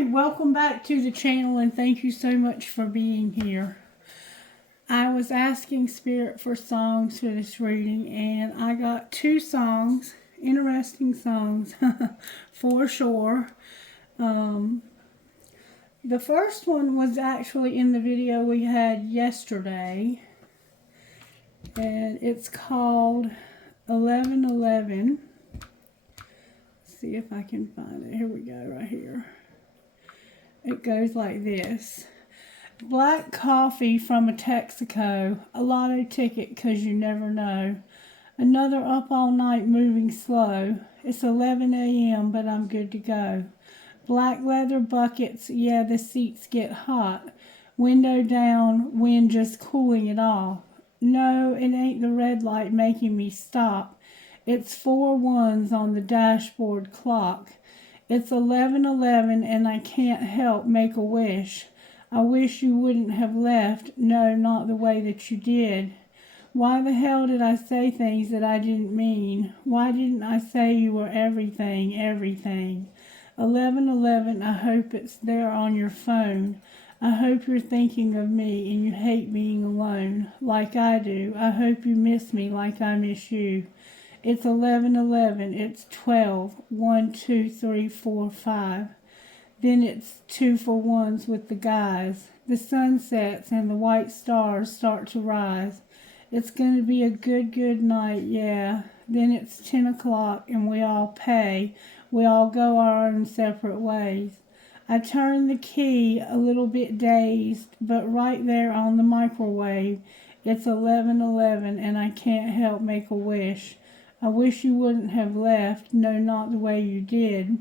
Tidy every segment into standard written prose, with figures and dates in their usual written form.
Hi, welcome back to the channel and thank you so much for being here. I was asking Spirit for songs for this reading and I got two songs, interesting songs for sure. The first one was actually in the video we had yesterday and it's called 1111. See if I can find it. Here we go, right here. It goes like this. Black coffee from a Texaco, a lotto ticket 'cause you never know. Another up all night moving slow. It's 11 a.m. but I'm good to go. Black leather buckets, yeah the seats get hot. Window down, wind just cooling it off. No, it ain't the red light making me stop. It's 4 ones on the dashboard clock. It's 11:11 and I can't help make a wish. I wish you wouldn't have left, no, not the way that you did. Why the hell did I say things that I didn't mean? Why didn't I say you were everything, everything? 11:11, I hope it's there on your phone. I hope you're thinking of me and you hate being alone, like I do. I hope you miss me like I miss you. It's 11:11, it's 12, 1, 2, 3, 4, 5. Then it's 2 for ones with the guys. The sun sets and the white stars start to rise. It's going to be a good night, yeah. Then it's 10 o'clock and we all pay. We all go our own separate ways. I turn the key a little bit dazed, but right there on the microwave, it's 11:11 and I can't help make a wish. I wish you wouldn't have left, no, not the way you did.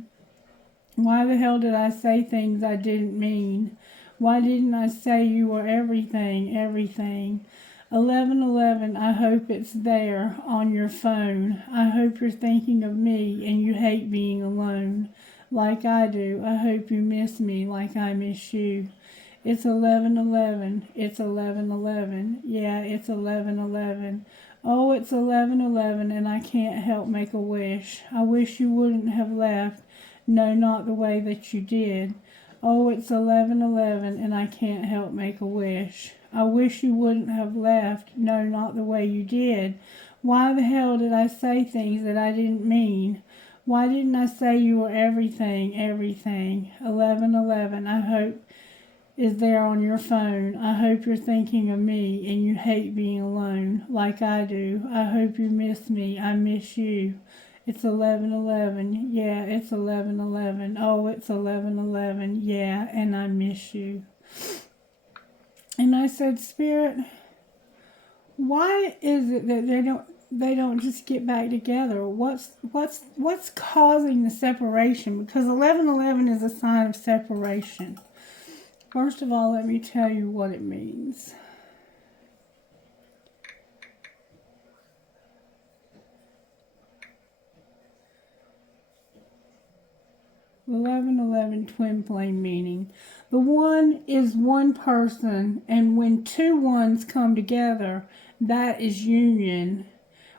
Why the hell did I say things I didn't mean? Why didn't I say you were everything, everything? 11:11, I hope it's there on your phone. I hope you're thinking of me and you hate being alone, like I do. I hope you miss me like I miss you. It's 11:11, it's 11:11, yeah, it's 11:11. Oh, it's 11:11 and I can't help make a wish. I wish you wouldn't have left, no, not the way that you did. Oh, it's 11:11 and I can't help make a wish. I wish you wouldn't have left, no, not the way you did. Why the hell did I say things that I didn't mean? Why didn't I say you were everything, everything? 11:11, I hope is there on your phone. I hope you're thinking of me and you hate being alone, like I do. I hope you miss me. I miss you. It's 11:11. Yeah, it's 11:11. Oh, it's 11:11. Yeah, and I miss you. And I said, Spirit, why is it that they don't just get back together? What's causing the separation? Because 11:11 is a sign of separation. First of all, let me tell you what it means. The 11:11 twin flame meaning. The one is one person, and when 2 ones come together, that is union.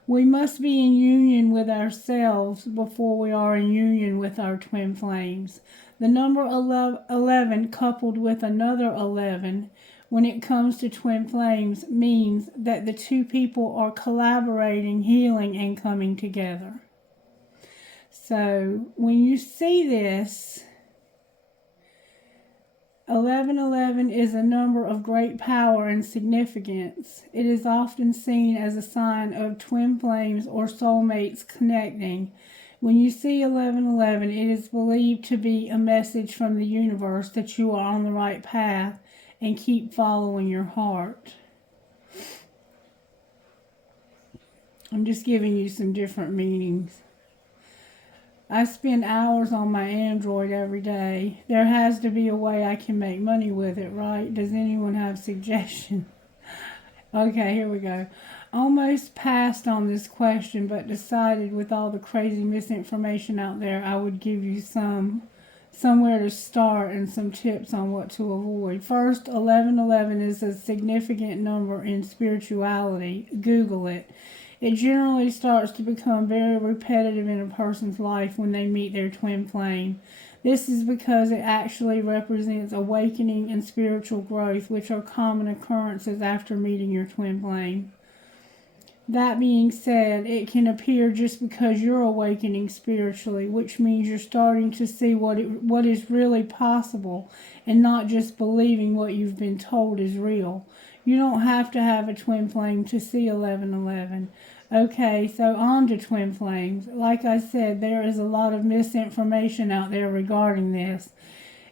We must be in union with ourselves before we are in union with our twin flames. The number 11 coupled with another 11 when it comes to twin flames means that the 2 people are collaborating, healing, and coming together. So when you see this, 11:11 is a number of great power and significance. It is often seen as a sign of twin flames or soulmates connecting. When you see 11:11, it is believed to be a message from the universe that you are on the right path and keep following your heart. I'm just giving you some different meanings. I spend hours on my Android every day. There has to be a way I can make money with it, right? Does anyone have suggestions? Okay, here we go. Almost passed on this question, but decided with all the crazy misinformation out there, I would give you somewhere to start and some tips on what to avoid. First, 11:11 is a significant number in spirituality. Google it. It generally starts to become very repetitive in a person's life when they meet their twin flame. This is because it actually represents awakening and spiritual growth, which are common occurrences after meeting your twin flame. That being said, it can appear just because you're awakening spiritually, which means you're starting to see what is really possible and not just believing what you've been told is real. You don't have to have a twin flame to see 1111. Okay, so on to twin flames. Like I said, there is a lot of misinformation out there regarding this.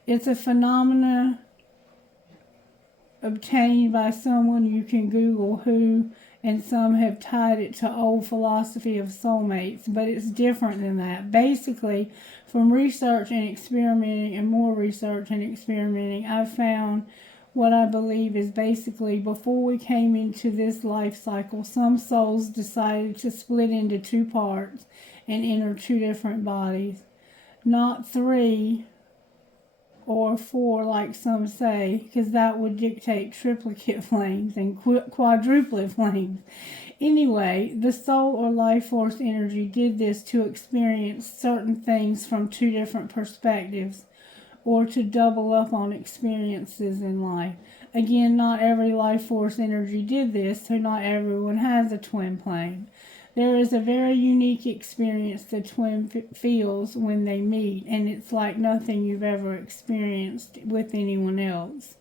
It's a phenomena obtained by someone you can Google who, and some have tied it to old philosophy of soulmates, but it's different than that. Basically, from research and experimenting and more research and experimenting, I've found what I believe is basically before we came into this life cycle, some souls decided to split into two parts and enter two different bodies. Not three or four like some say, because that would dictate triplicate flames and quadruplet flames. Anyway, the soul or life force energy did this to experience certain things from two different perspectives, or to double up on experiences in life. Again, not every life force energy did this, so not everyone has a twin flame. There is a very unique experience the twin feels when they meet, and it's like nothing you've ever experienced with anyone else.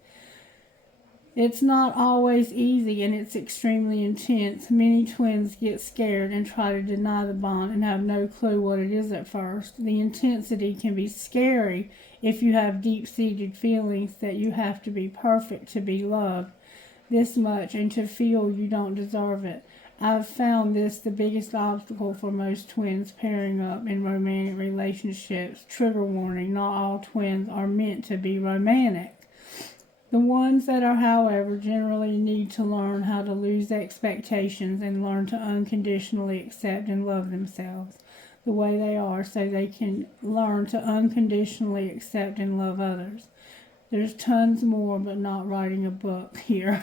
It's not always easy, and it's extremely intense. Many twins get scared and try to deny the bond and have no clue what it is at first. The intensity can be scary if you have deep-seated feelings that you have to be perfect to be loved this much and to feel you don't deserve it. I've found this the biggest obstacle for most twins pairing up in romantic relationships. Trigger warning, not all twins are meant to be romantic. The ones that are, however, generally need to learn how to lose expectations and learn to unconditionally accept and love themselves the way they are so they can learn to unconditionally accept and love others. There's tons more, but not writing a book here.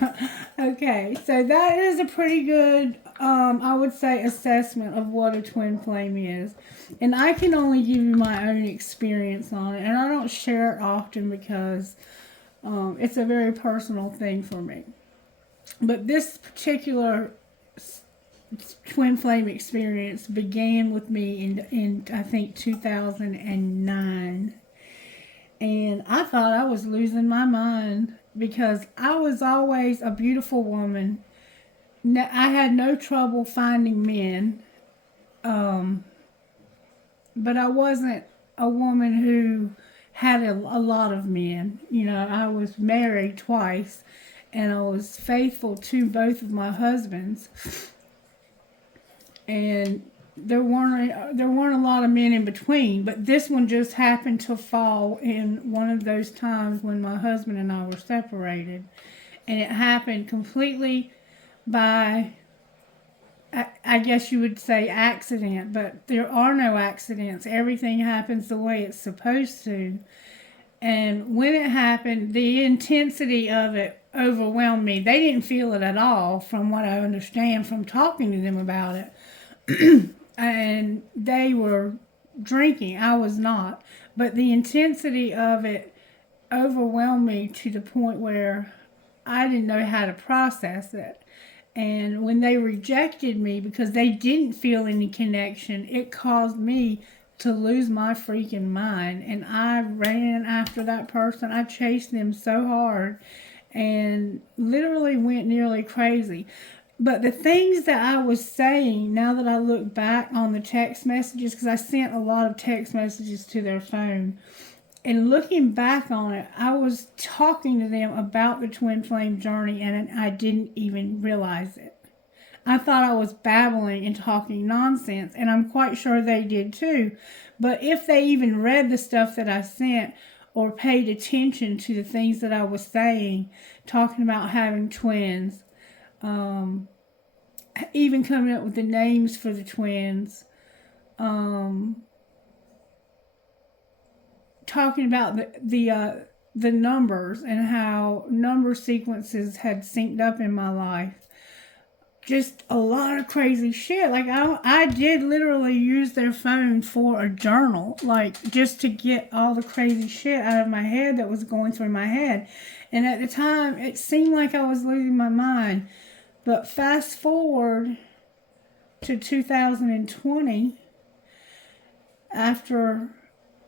Okay, so that is a pretty good, I would say, assessment of what a twin flame is. And I can only give you my own experience on it. And I don't share it often because it's a very personal thing for me. But this particular twin flame experience began with me in I think, 2009. And I thought I was losing my mind because I was always a beautiful woman. I had no trouble finding men, but I wasn't a woman who had a lot of men. You know, I was married twice, and I was faithful to both of my husbands. And there weren't a lot of men in between, but this one just happened to fall in one of those times when my husband and I were separated. And it happened completely by, I guess you would say, accident, but there are no accidents. Everything happens the way it's supposed to. And when it happened, the intensity of it overwhelmed me. They didn't feel it at all, from what I understand from talking to them about it. And they were drinking. I was not. But the intensity of it overwhelmed me to the point where I didn't know how to process it. And when they rejected me because they didn't feel any connection, it caused me to lose my freaking mind. And I ran after that person. I chased them so hard and literally went nearly crazy. But the things that I was saying, now that I look back on the text messages, because I sent a lot of text messages to their phone, and looking back on it, I was talking to them about the twin flame journey, and I didn't even realize it. I thought I was babbling and talking nonsense, and I'm quite sure they did too. But if they even read the stuff that I sent or paid attention to the things that I was saying, talking about having twins, even coming up with the names for the twins, talking about the numbers and how number sequences had synced up in my life. just a lot of crazy shit. Like, I did literally use their phone for a journal, like, just to get all the crazy shit out of my head that was going through my head. And at the time, it seemed like I was losing my mind. But fast forward to 2020, after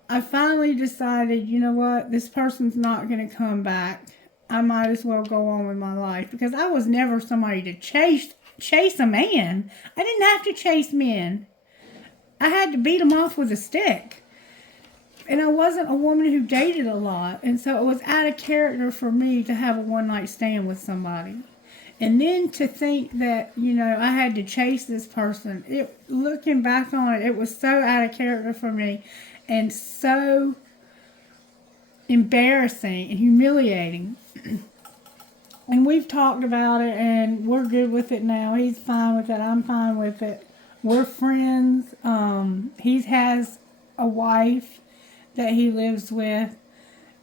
I finally decided, you know what, this person's not going to come back. I might as well go on with my life, because I was never somebody to chase a man. I didn't have to chase men. I had to beat them off with a stick. And I wasn't a woman who dated a lot. And so it was out of character for me to have a one-night stand with somebody. And then to think that, you know, I had to chase this person. Looking back on it, it was so out of character for me and so embarrassing and humiliating. And we've talked about it, and we're good with it now. He's fine with it. I'm fine with it. We're friends. He has a wife that he lives with,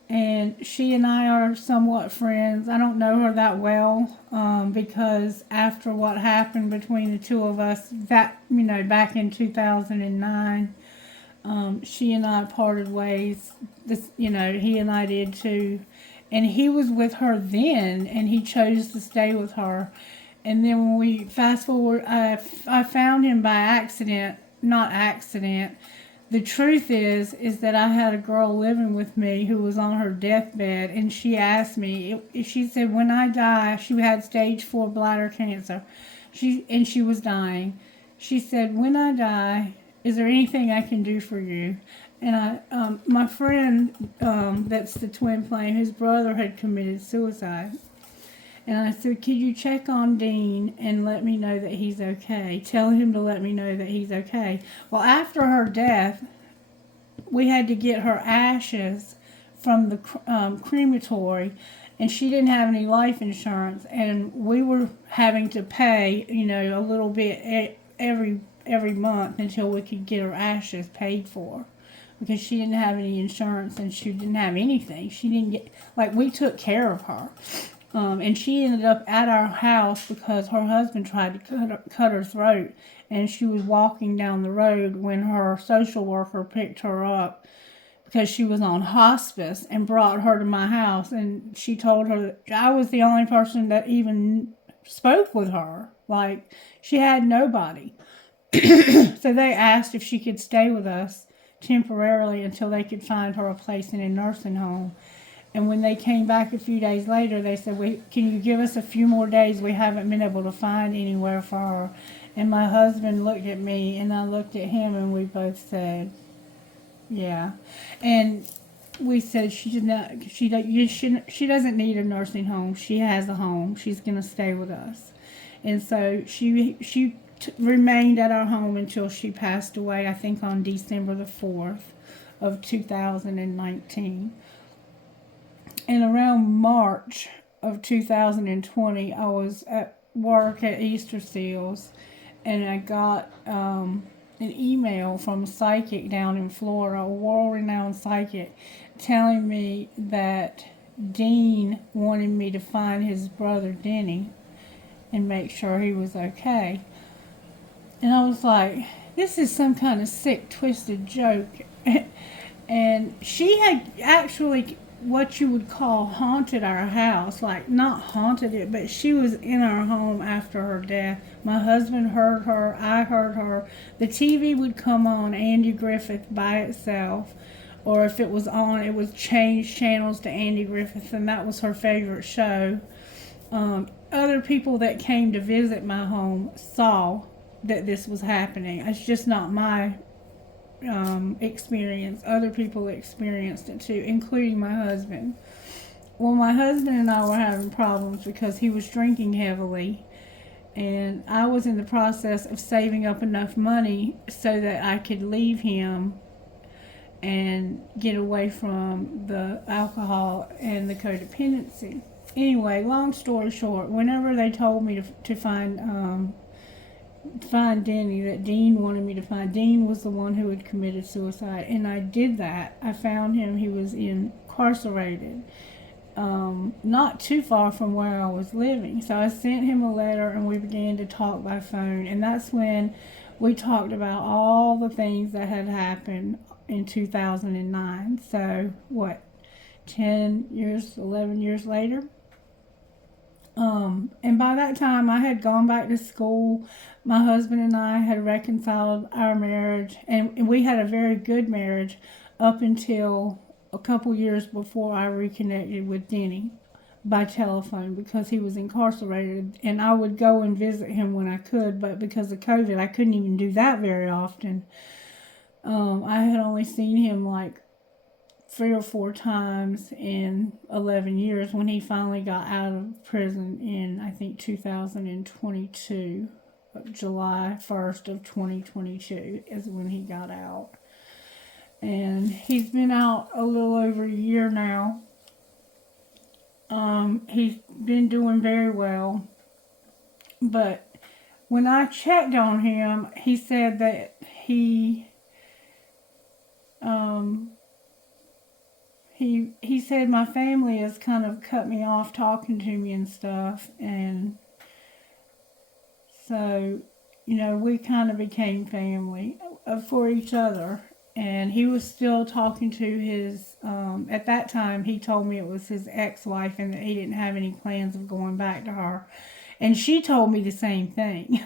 and she and I are somewhat friends. I don't know her that well, because after what happened between the two of us, that, you know, back in 2009, she and I parted ways. This, you know, he and I did too. And he was with her then, and he chose to stay with her. And then when we fast forward, I found him by accident, not accident. The truth is that I had a girl living with me who was on her deathbed, and she asked me, she said, when I die, she had stage 4 bladder cancer, and she was dying. She said, when I die, is there anything I can do for you? And my friend, that's the twin flame, his brother had committed suicide. And I said, could you check on Dean and let me know that he's okay? Tell him to let me know that he's okay. Well, after her death, we had to get her ashes from the crematory, and she didn't have any life insurance, and we were having to pay, you know, a little bit every month until we could get her ashes paid for, because she didn't have any insurance and she didn't have anything. She didn't get, like, we took care of her. And she ended up at our house because her husband tried to cut her throat, and she was walking down the road when her social worker picked her up because she was on hospice and brought her to my house. And she told her that I was the only person that even spoke with her. Like, she had nobody. So they asked if she could stay with us temporarily until they could find her a place in a nursing home. And when they came back a few days later, they said, can you give us a few more days? We haven't been able to find anywhere for her. And my husband looked at me, and I looked at him, and we both said, yeah. And we said, she doesn't need a nursing home. She has a home. She's going to stay with us. And so she remained at our home until she passed away, I think on December the 4th of 2019. And around March of 2020, I was at work at Easter Seals, and I got an email from a psychic down in Florida, a world-renowned psychic, telling me that Dean wanted me to find his brother Denny and make sure he was okay. And I was like, this is some kind of sick, twisted joke. And she had actually, what you would call, haunted our house. Like, not haunted it, but she was in our home after her death. My husband heard her, I heard her. The TV would come on, Andy Griffith by itself, or if it was on, it would change channels to Andy Griffith, and that was her favorite show. Other people that came to visit my home saw that this was happening. It's just not my experience. Other people experienced it too, including my husband. Well, my husband and I were having problems because he was drinking heavily, and I was in the process of saving up enough money so that I could leave him and get away from the alcohol and the codependency. Anyway, long story short, whenever they told me to find Denny, that Dean wanted me to find, Dean was the one who had committed suicide, and I did that. I found him. He was incarcerated, not too far from where I was living. So I sent him a letter and we began to talk by phone. And that's when we talked about all the things that had happened in 2009. So, what, 10 years, 11 years later? And by that time, I had gone back to school. My husband and I had reconciled our marriage, and we had a very good marriage up until a couple years before I reconnected with Denny by telephone because he was incarcerated. And I would go and visit him when I could, but because of COVID, I couldn't even do that very often. I had only seen him like 3 or 4 times in 11 years when he finally got out of prison in, I think, 2022. July 1st of 2022 is when he got out. And he's been out a little over a year now. He's been doing very well. But when I checked on him, he said that he said my family has kind of cut me off talking to me and stuff, and so, we kind of became family for each other. And he was still talking to his, at that time, he told me it was his ex-wife and that he didn't have any plans of going back to her. And she told me the same thing.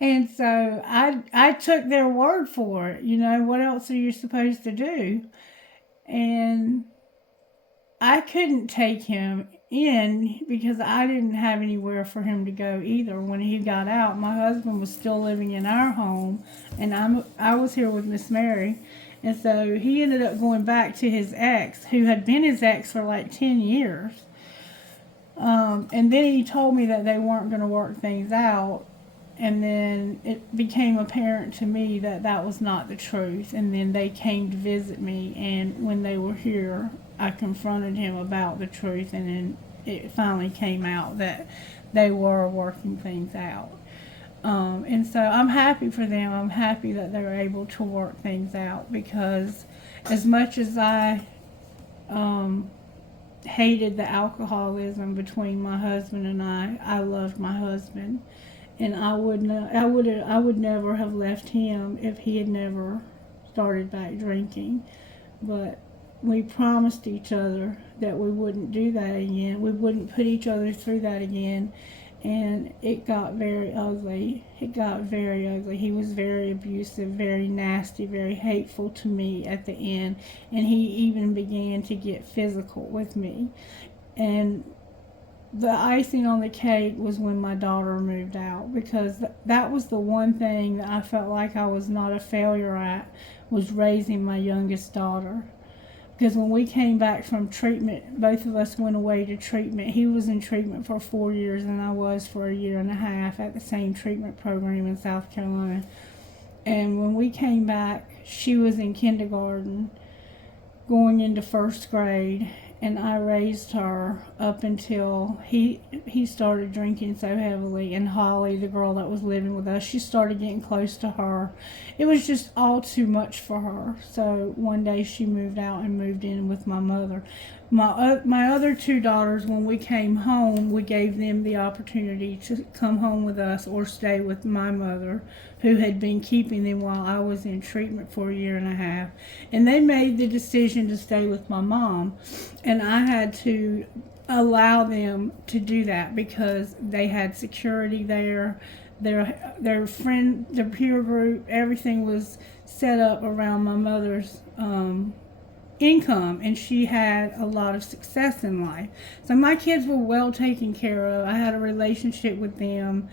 And so I took their word for it. What else are you supposed to do? And I couldn't take him in because I didn't have anywhere for him to go either. When he got out, my husband was still living in our home, and I was here with Miss Mary. And so he ended up going back to his ex, who had been his ex for like 10 years. And then he told me that they weren't going to work things out. And then it became apparent to me that that was not the truth. And then they came to visit me. And when they were here, I confronted him about the truth. And then it finally came out that they were working things out. And so I'm happy for them. I'm happy that they were able to work things out, because as much as I hated the alcoholism between my husband and I loved my husband. And I would never have left him if he had never started back drinking. But we promised each other that we wouldn't do that again. We wouldn't put each other through that again. And it got very ugly. It got very ugly. He was very abusive, very nasty, very hateful to me at the end. And he even began to get physical with me. And the icing on the cake was when my daughter moved out, because that was the one thing that I felt like I was not a failure at, was raising my youngest daughter. Because when we came back from treatment, both of us went away to treatment. He was in treatment for 4 years and I was for a year and a half at the same treatment program in South Carolina. And when we came back, she was in kindergarten, going into first grade. And I raised her up until he started drinking so heavily. And Holly, the girl that was living with us, she started getting close to her. It was just all too much for her. So one day she moved out and moved in with my mother. My other 2 daughters, when we came home, we gave them the opportunity to come home with us or stay with my mother, who had been keeping them while I was in treatment for a year and a half. And they made the decision to stay with my mom. And I had to allow them to do that because they had security there. Their friend, their peer group, everything was set up around my mother's income, and she had a lot of success in life. So my kids were well taken care of. I had a relationship with them.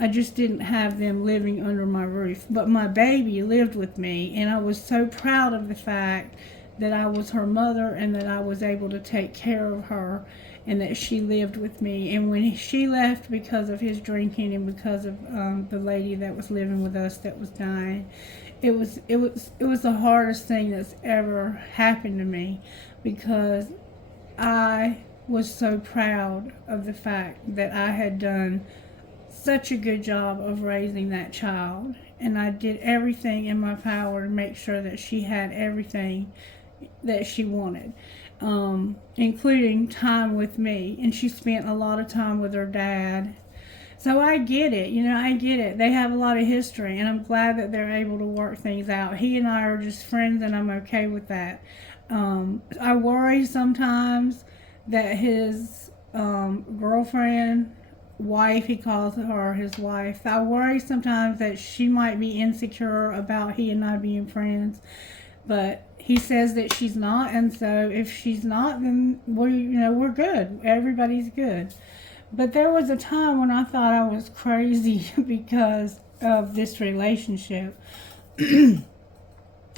I just didn't have them living under my roof. But my baby lived with me, and I was so proud of the fact that I was her mother and that I was able to take care of her and that she lived with me. And when she left because of his drinking and because of the lady that was living with us that was dying, it was the hardest thing that's ever happened to me, because I was so proud of the fact that I had done such a good job of raising that child, and I did everything in my power to make sure that she had everything that she wanted. including time with me. And she spent a lot of time with her dad. So I get it, I get it. They have a lot of history, and I'm glad that they're able to work things out. He and I are just friends, and I'm okay with that. I worry sometimes that his girlfriend, wife, he calls her his wife, I worry sometimes that she might be insecure about he and I being friends, but he says that she's not, and so if she's not, then we're good. Everybody's good. But there was a time when I thought I was crazy because of this relationship. And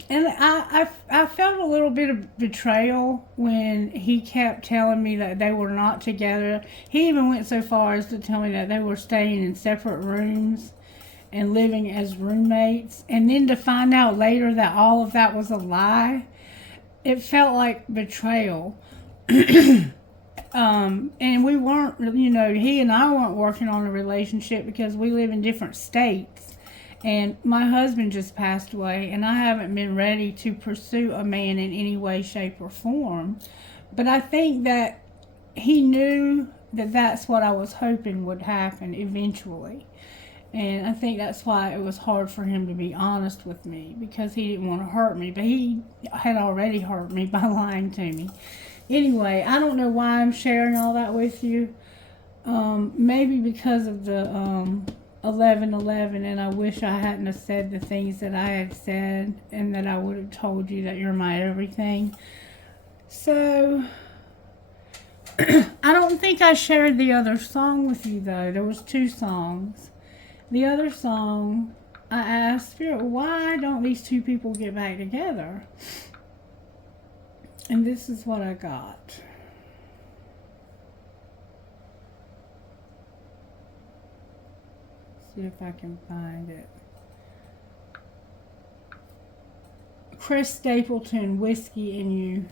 I felt a little bit of betrayal when he kept telling me that they were not together. He even went so far as to tell me that they were staying in separate rooms and living as roommates. And then to find out later that all of that was a lie, it felt like betrayal. And we weren't, he and I weren't working on a relationship because we live in different states. And my husband just passed away, and I haven't been ready to pursue a man in any way, shape, or form. But I think that he knew that that's what I was hoping would happen eventually. And I think that's why it was hard for him to be honest with me, because he didn't want to hurt me. But he had already hurt me by lying to me. Anyway, I don't know why I'm sharing all that with you. Maybe because of the 11:11, and I wish I hadn't have said the things that I had said, and that I would have told you that you're my everything. So I don't think I shared the other song with you, though. There was 2 songs. The other song, I asked Spirit, why don't these 2 people get back together? And this is what I got. See if I can find it. Chris Stapleton, Whiskey in You.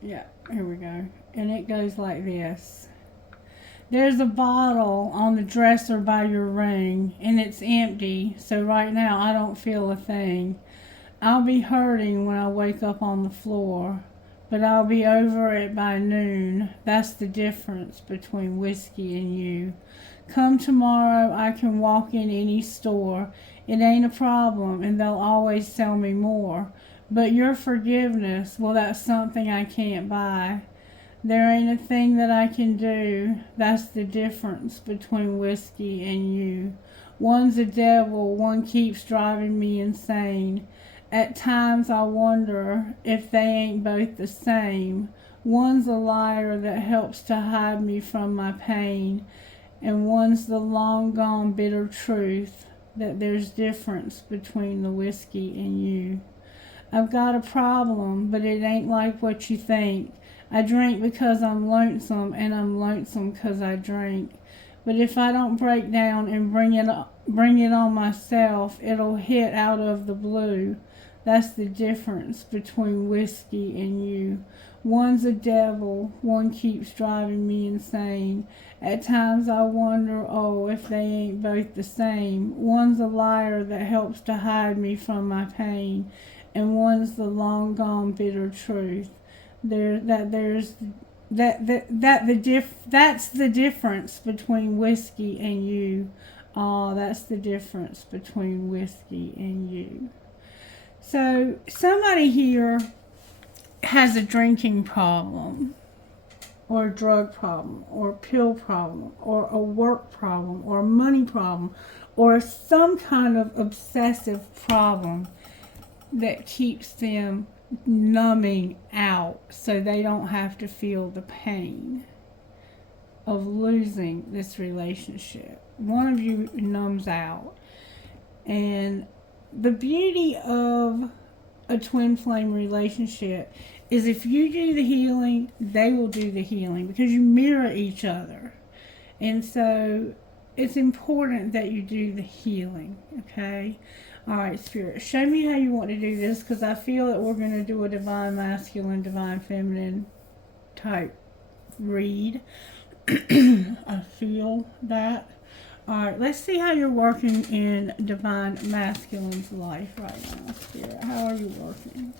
Yeah, here we go. And it goes like this. There's a bottle on the dresser by your ring, and it's empty, so right now I don't feel a thing. I'll be hurting when I wake up on the floor, but I'll be over it by noon. That's the difference between whiskey and you. Come tomorrow, I can walk in any store. It ain't a problem, and they'll always sell me more. But your forgiveness, well, that's something I can't buy. There ain't a thing that I can do. That's the difference between whiskey and you. One's a devil, one keeps driving me insane. At times I wonder if they ain't both the same. One's a liar that helps to hide me from my pain, and one's the long gone bitter truth that there's difference between the whiskey and you. I've got a problem, but it ain't like what you think. I drink because I'm lonesome, and I'm lonesome because I drink. But if I don't break down and bring it on myself, it'll hit out of the blue. That's the difference between whiskey and you. One's a devil, one keeps driving me insane. At times I wonder, if they ain't both the same. One's a liar that helps to hide me from my pain, and one's the long gone bitter truth. That's the difference between whiskey and you. That's the difference between whiskey and you. So somebody here has a drinking problem, or a drug problem, or a pill problem, or a work problem, or a money problem, or some kind of obsessive problem that keeps them numbing out so they don't have to feel the pain of losing this relationship. One of you numbs out. And the beauty of a twin flame relationship is if you do the healing, they will do the healing, because you mirror each other. And so it's important that you do the healing, okay? All right, Spirit, show me how you want to do this, because I feel that we're going to do a divine masculine, divine feminine type read. I feel that. All right, let's see how you're working in divine masculine's life right now, Spirit. How are you working?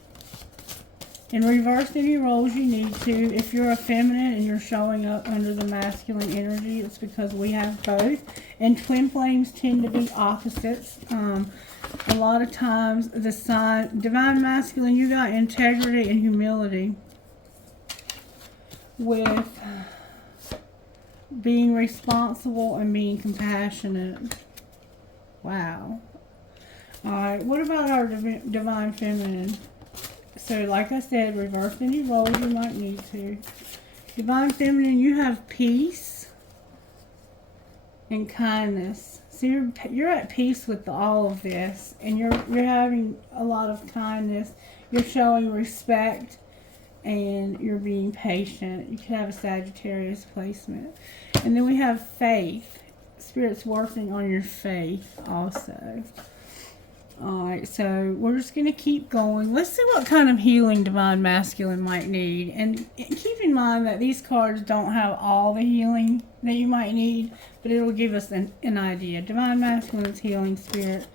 And reverse any roles you need to. If you're a feminine and you're showing up under the masculine energy, it's because we have both. And twin flames tend to be opposites. A lot of times, the sign, divine masculine, you got integrity and humility with being responsible and being compassionate. Wow. Alright, what about our divine feminine? So, like I said, reverse any roles you might need to. Divine feminine, you have peace and kindness. So you're at peace with all of this, and you're having a lot of kindness. You're showing respect, and you're being patient. You could have a Sagittarius placement. And then we have faith. Spirit's working on your faith also. Alright, so we're just going to keep going. Let's see what kind of healing divine masculine might need. And keep in mind that these cards don't have all the healing that you might need, but it'll give us an idea. Divine masculine's healing spirit.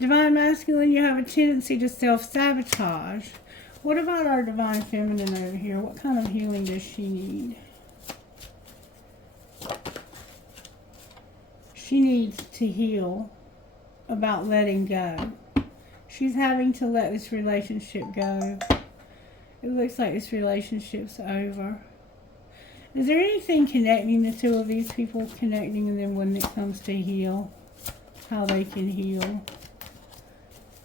Divine masculine, you have a tendency to self-sabotage. What about our divine feminine over here? What kind of healing does she need? She needs to heal about letting go. She's having to let this relationship go. It looks like this relationship's over. Is there anything connecting the two of these people, connecting them when it comes to heal? How they can heal?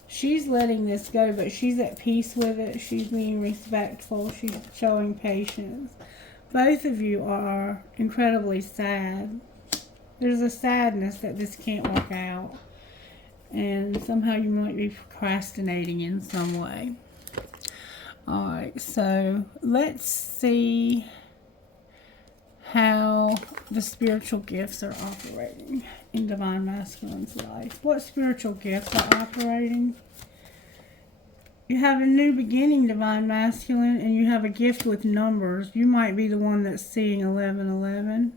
She's letting this go, but she's at peace with it. She's being respectful. She's showing patience. Both of you are incredibly sad. There's a sadness that this can't work out. And somehow you might be procrastinating in some way. Alright, so let's see how the spiritual gifts are operating in divine masculine's life. What spiritual gifts are operating? You have a new beginning, divine masculine, and you have a gift with numbers. You might be the one that's seeing 1111.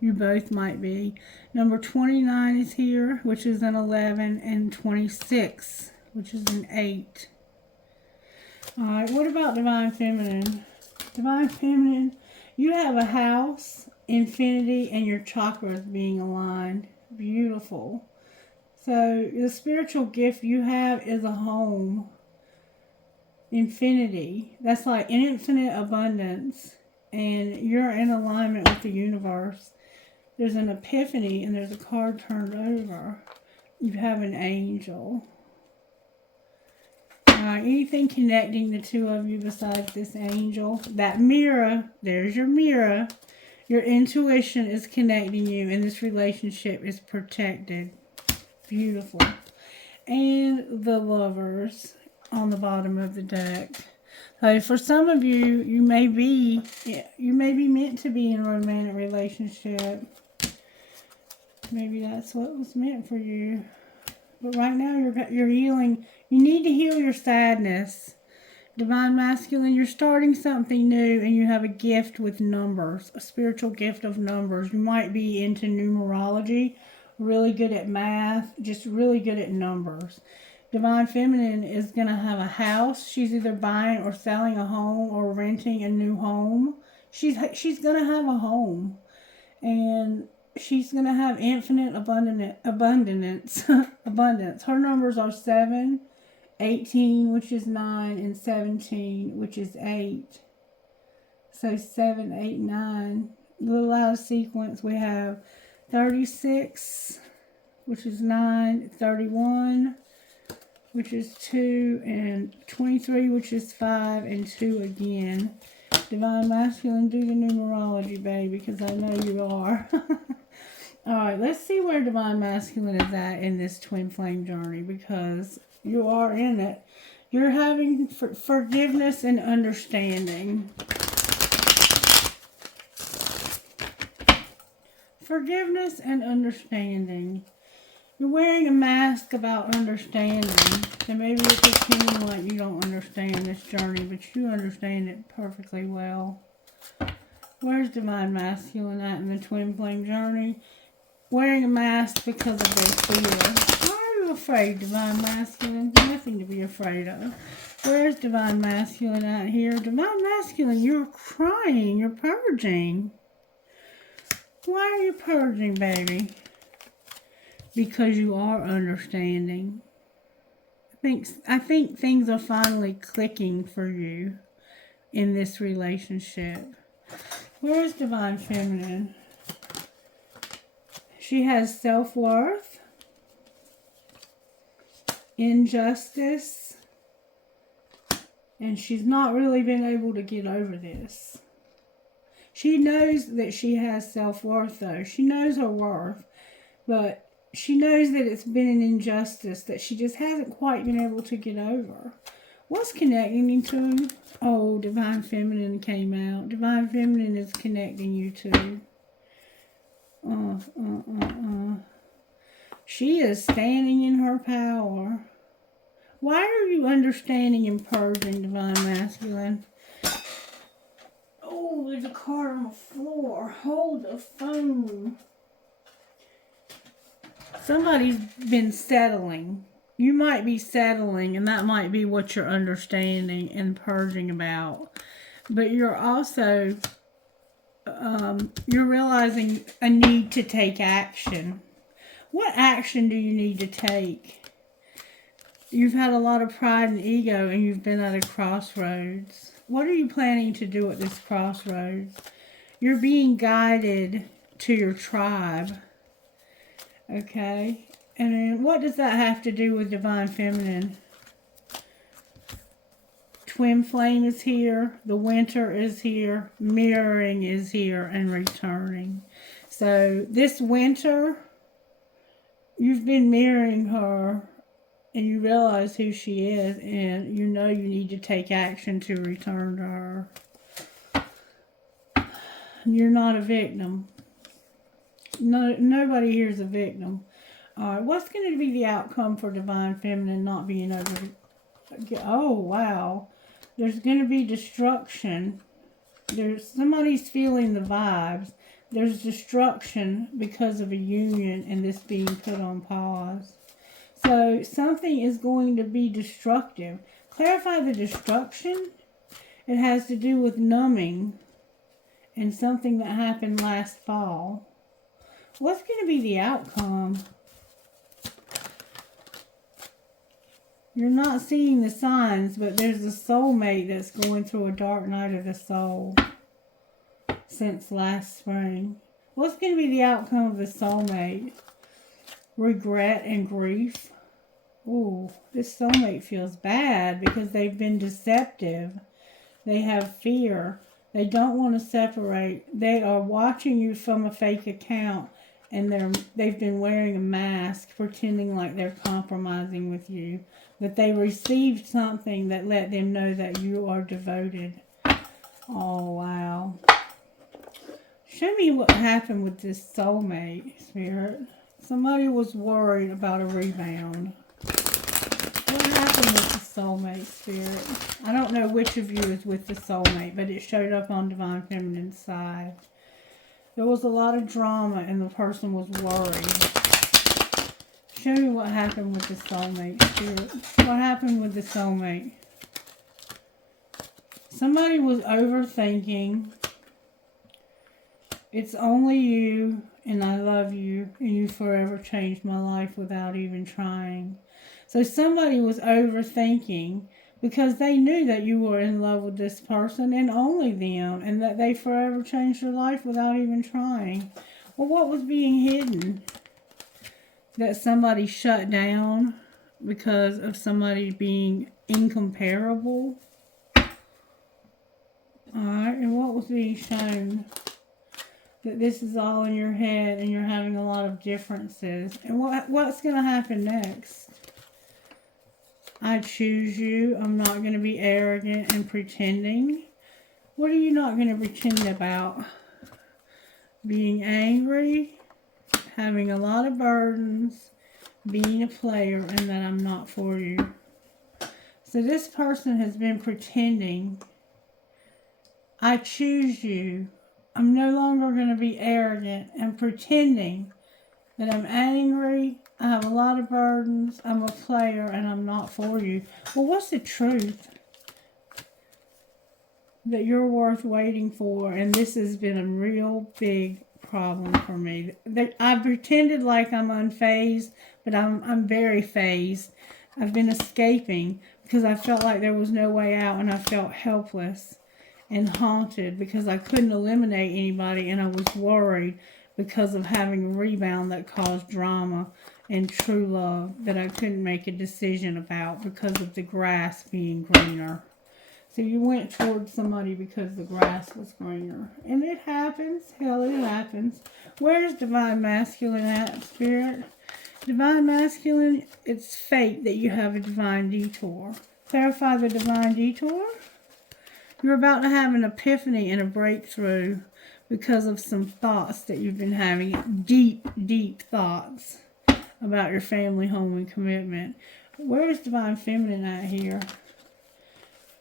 You both might be. Number 29 is here, which is an 11, and 26, which is an 8. Alright, what about divine feminine? Divine feminine, you have a house, infinity, and your chakras being aligned. Beautiful. So the spiritual gift you have is a home. Infinity. That's like an infinite abundance. And you're in alignment with the universe. There's an epiphany and there's a card turned over. You have an angel. Anything connecting the two of you besides this angel? That mirror, there's your mirror. Your intuition is connecting you and this relationship is protected. Beautiful. And the lovers on the bottom of the deck. So for some of you, you may be meant to be in a romantic relationship. Maybe that's what was meant for you. But right now you're healing. You need to heal your sadness. Divine masculine, you're starting something new and you have a gift with numbers. A spiritual gift of numbers. You might be into numerology. Really good at math. Just really good at numbers. Divine feminine is going to have a house. She's either buying or selling a home or renting a new home. She's going to have a home. And she's going to have infinite abundance. Abundance. Her numbers are 7, 18, which is 9, and 17, which is 8. So 7, 8, 9. A little out of sequence, we have 36, which is 9, 31, which is 2, and 23, which is 5, and 2 again. Divine masculine, do the numerology, baby, because I know you are. Alright, let's see where divine masculine is at in this twin flame journey, because you are in it. You're having forgiveness and understanding. Forgiveness and understanding. You're wearing a mask about understanding. So maybe it's just seeming like you don't understand this journey, but you understand it perfectly well. Where's divine masculine at in the twin flame journey? Wearing a mask because of their fear. Why are you afraid, Divine Masculine? Nothing to be afraid of. Where's Divine Masculine out here? Divine Masculine, you're crying. You're purging. Why are you purging, baby? Because you are understanding. I think things are finally clicking for you in this relationship. Where is Divine Feminine? She has self-worth, injustice, and she's not really been able to get over this. She knows that she has self-worth, though. She knows her worth, but she knows that it's been an injustice that she just hasn't quite been able to get over. What's connecting you to? Oh, Divine Feminine came out. Divine Feminine is connecting you to. She is standing in her power. Why are you understanding and purging, Divine Masculine? Oh, there's a card on the floor. Hold the phone. Somebody's been settling. You might be settling, and that might be what you're understanding and purging about. But you're also, you're realizing a need to take action. What action do you need to take? You've had a lot of pride and ego, and you've been at a crossroads. What are you planning to do at this crossroads? You're being guided to your tribe. Okay? And then what does that have to do with Divine Feminine? Twin Flame is here. The Winter is here. Mirroring is here and returning. So this winter, you've been mirroring her and you realize who she is, and you know you need to take action to return to her. You're not a victim. No, nobody here is a victim. Alright, what's going to be the outcome for Divine Feminine not being able to... Oh, wow. There's going to be destruction. Somebody's feeling the vibes. There's destruction because of a union and this being put on pause. So something is going to be destructive. Clarify the destruction. It has to do with numbing and something that happened last fall. What's going to be the outcome? You're not seeing the signs, but there's a soulmate that's going through a dark night of the soul since last spring. What's going to be the outcome of the soulmate? Regret and grief. Ooh, this soulmate feels bad because they've been deceptive. They have fear. They don't want to separate. They are watching you from a fake account, and they've been wearing a mask, pretending like they're compromising with you. But they received something that let them know that you are devoted. Oh, wow. Show me what happened with this soulmate, Spirit. Somebody was worried about a rebound. What happened with the soulmate, Spirit? I don't know which of you is with the soulmate, but it showed up on Divine Feminine's side. There was a lot of drama and the person was worried. Show me what happened with the soulmate, Spirit. What happened with the soulmate? Somebody was overthinking. It's only you, and I love you, and you forever changed my life without even trying. So somebody was overthinking because they knew that you were in love with this person and only them, and that they forever changed your life without even trying. Well, what was being hidden? That somebody shut down because of somebody being incomparable? Alright, and what was being shown? That this is all in your head and you're having a lot of differences. And what's going to happen next? I choose you. I'm not going to be arrogant and pretending. What are you not going to pretend about? Being angry, having a lot of burdens, being a player, and that I'm not for you. So this person has been pretending. I choose you. I'm no longer going to be arrogant and pretending that I'm angry. I have a lot of burdens. I'm a player and I'm not for you. Well, what's the truth? That you're worth waiting for, and this has been a real big problem for me. I pretended like I'm unfazed, but I'm very phased. I've been escaping because I felt like there was no way out, and I felt helpless and haunted because I couldn't eliminate anybody, and I was worried because of having a rebound that caused drama and true love that I couldn't make a decision about because of the grass being greener. So you went towards somebody because the grass was greener. And it happens. Hell, it happens. Where's Divine Masculine at, Spirit? Divine Masculine, it's fate that you have a divine detour. Clarify the divine detour. You're about to have an epiphany and a breakthrough because of some thoughts that you've been having. Deep, deep thoughts about your family, home, and commitment. Where's Divine Feminine at here?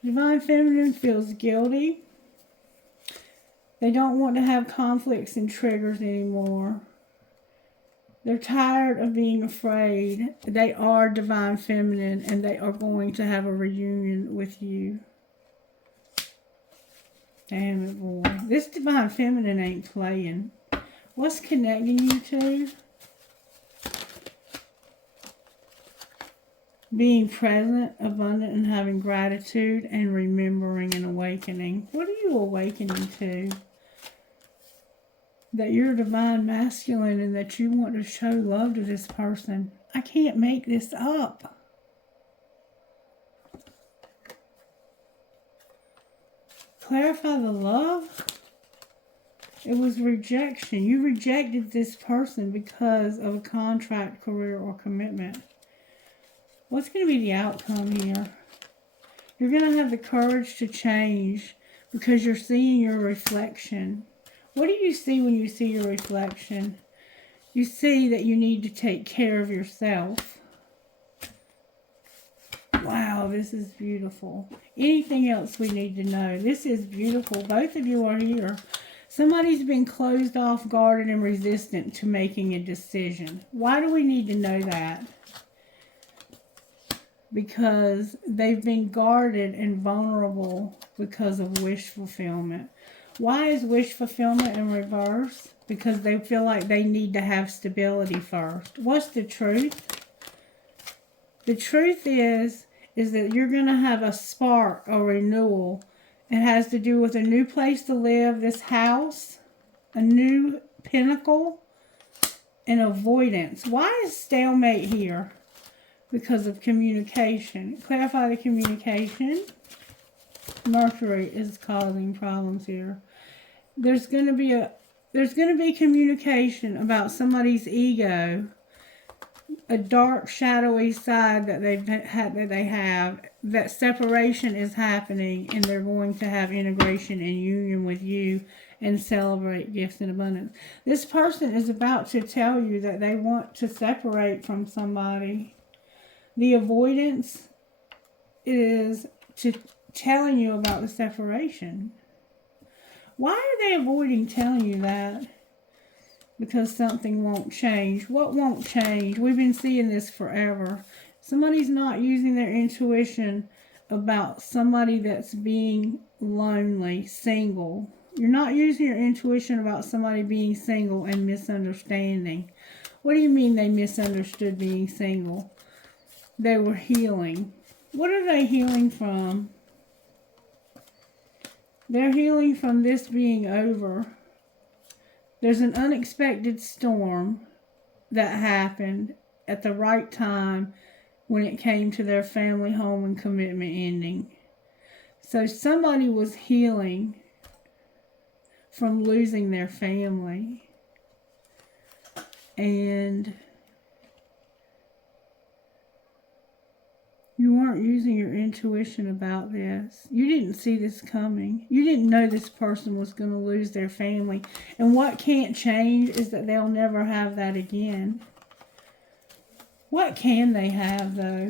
Divine Feminine feels guilty. They don't want to have conflicts and triggers anymore. They're tired of being afraid. They are Divine Feminine, and they are going to have a reunion with you. Damn it, boy. This Divine Feminine ain't playing. What's connecting you two? Being present, abundant, and having gratitude, and remembering and awakening. What are you awakening to? That you're Divine Masculine and that you want to show love to this person. I can't make this up. Clarify the love. It was rejection. You rejected this person because of a contract, career, or commitment. What's going to be the outcome here? You're going to have the courage to change because you're seeing your reflection. What do you see when you see your reflection? You see that you need to take care of yourself. Wow, this is beautiful. Anything else we need to know? This is beautiful. Both of you are here. Somebody's been closed off, guarded, and resistant to making a decision. Why do we need to know that? Because they've been guarded and vulnerable because of wish fulfillment. Why is wish fulfillment in reverse? Because they feel like they need to have stability first. What's the truth? The truth is that you're going to have a spark, a renewal. It has to do with a new place to live, this house, a new pinnacle, and avoidance. Why is stalemate here? Because of communication. Clarify the communication. Mercury is causing problems here. There's going to be communication about somebody's ego, a dark, shadowy side that they have. That separation is happening, and they're going to have integration and union with you and celebrate gifts and abundance. This person is about to tell you that they want to separate from somebody. The avoidance is telling you about the separation. Why are they avoiding telling you that? Because something won't change. What won't change? We've been seeing this forever. Somebody's not using their intuition about somebody that's being lonely, single. You're not using your intuition about somebody being single and misunderstanding. What do you mean they misunderstood being single? They were healing. What are they healing from? They're healing from this being over. There's an unexpected storm that happened at the right time when it came to their family, home, and commitment ending. So somebody was healing from losing their family. And you weren't using your intuition about this. You didn't see this coming. You didn't know this person was going to lose their family. And what can't change is that they'll never have that again. What can they have, though?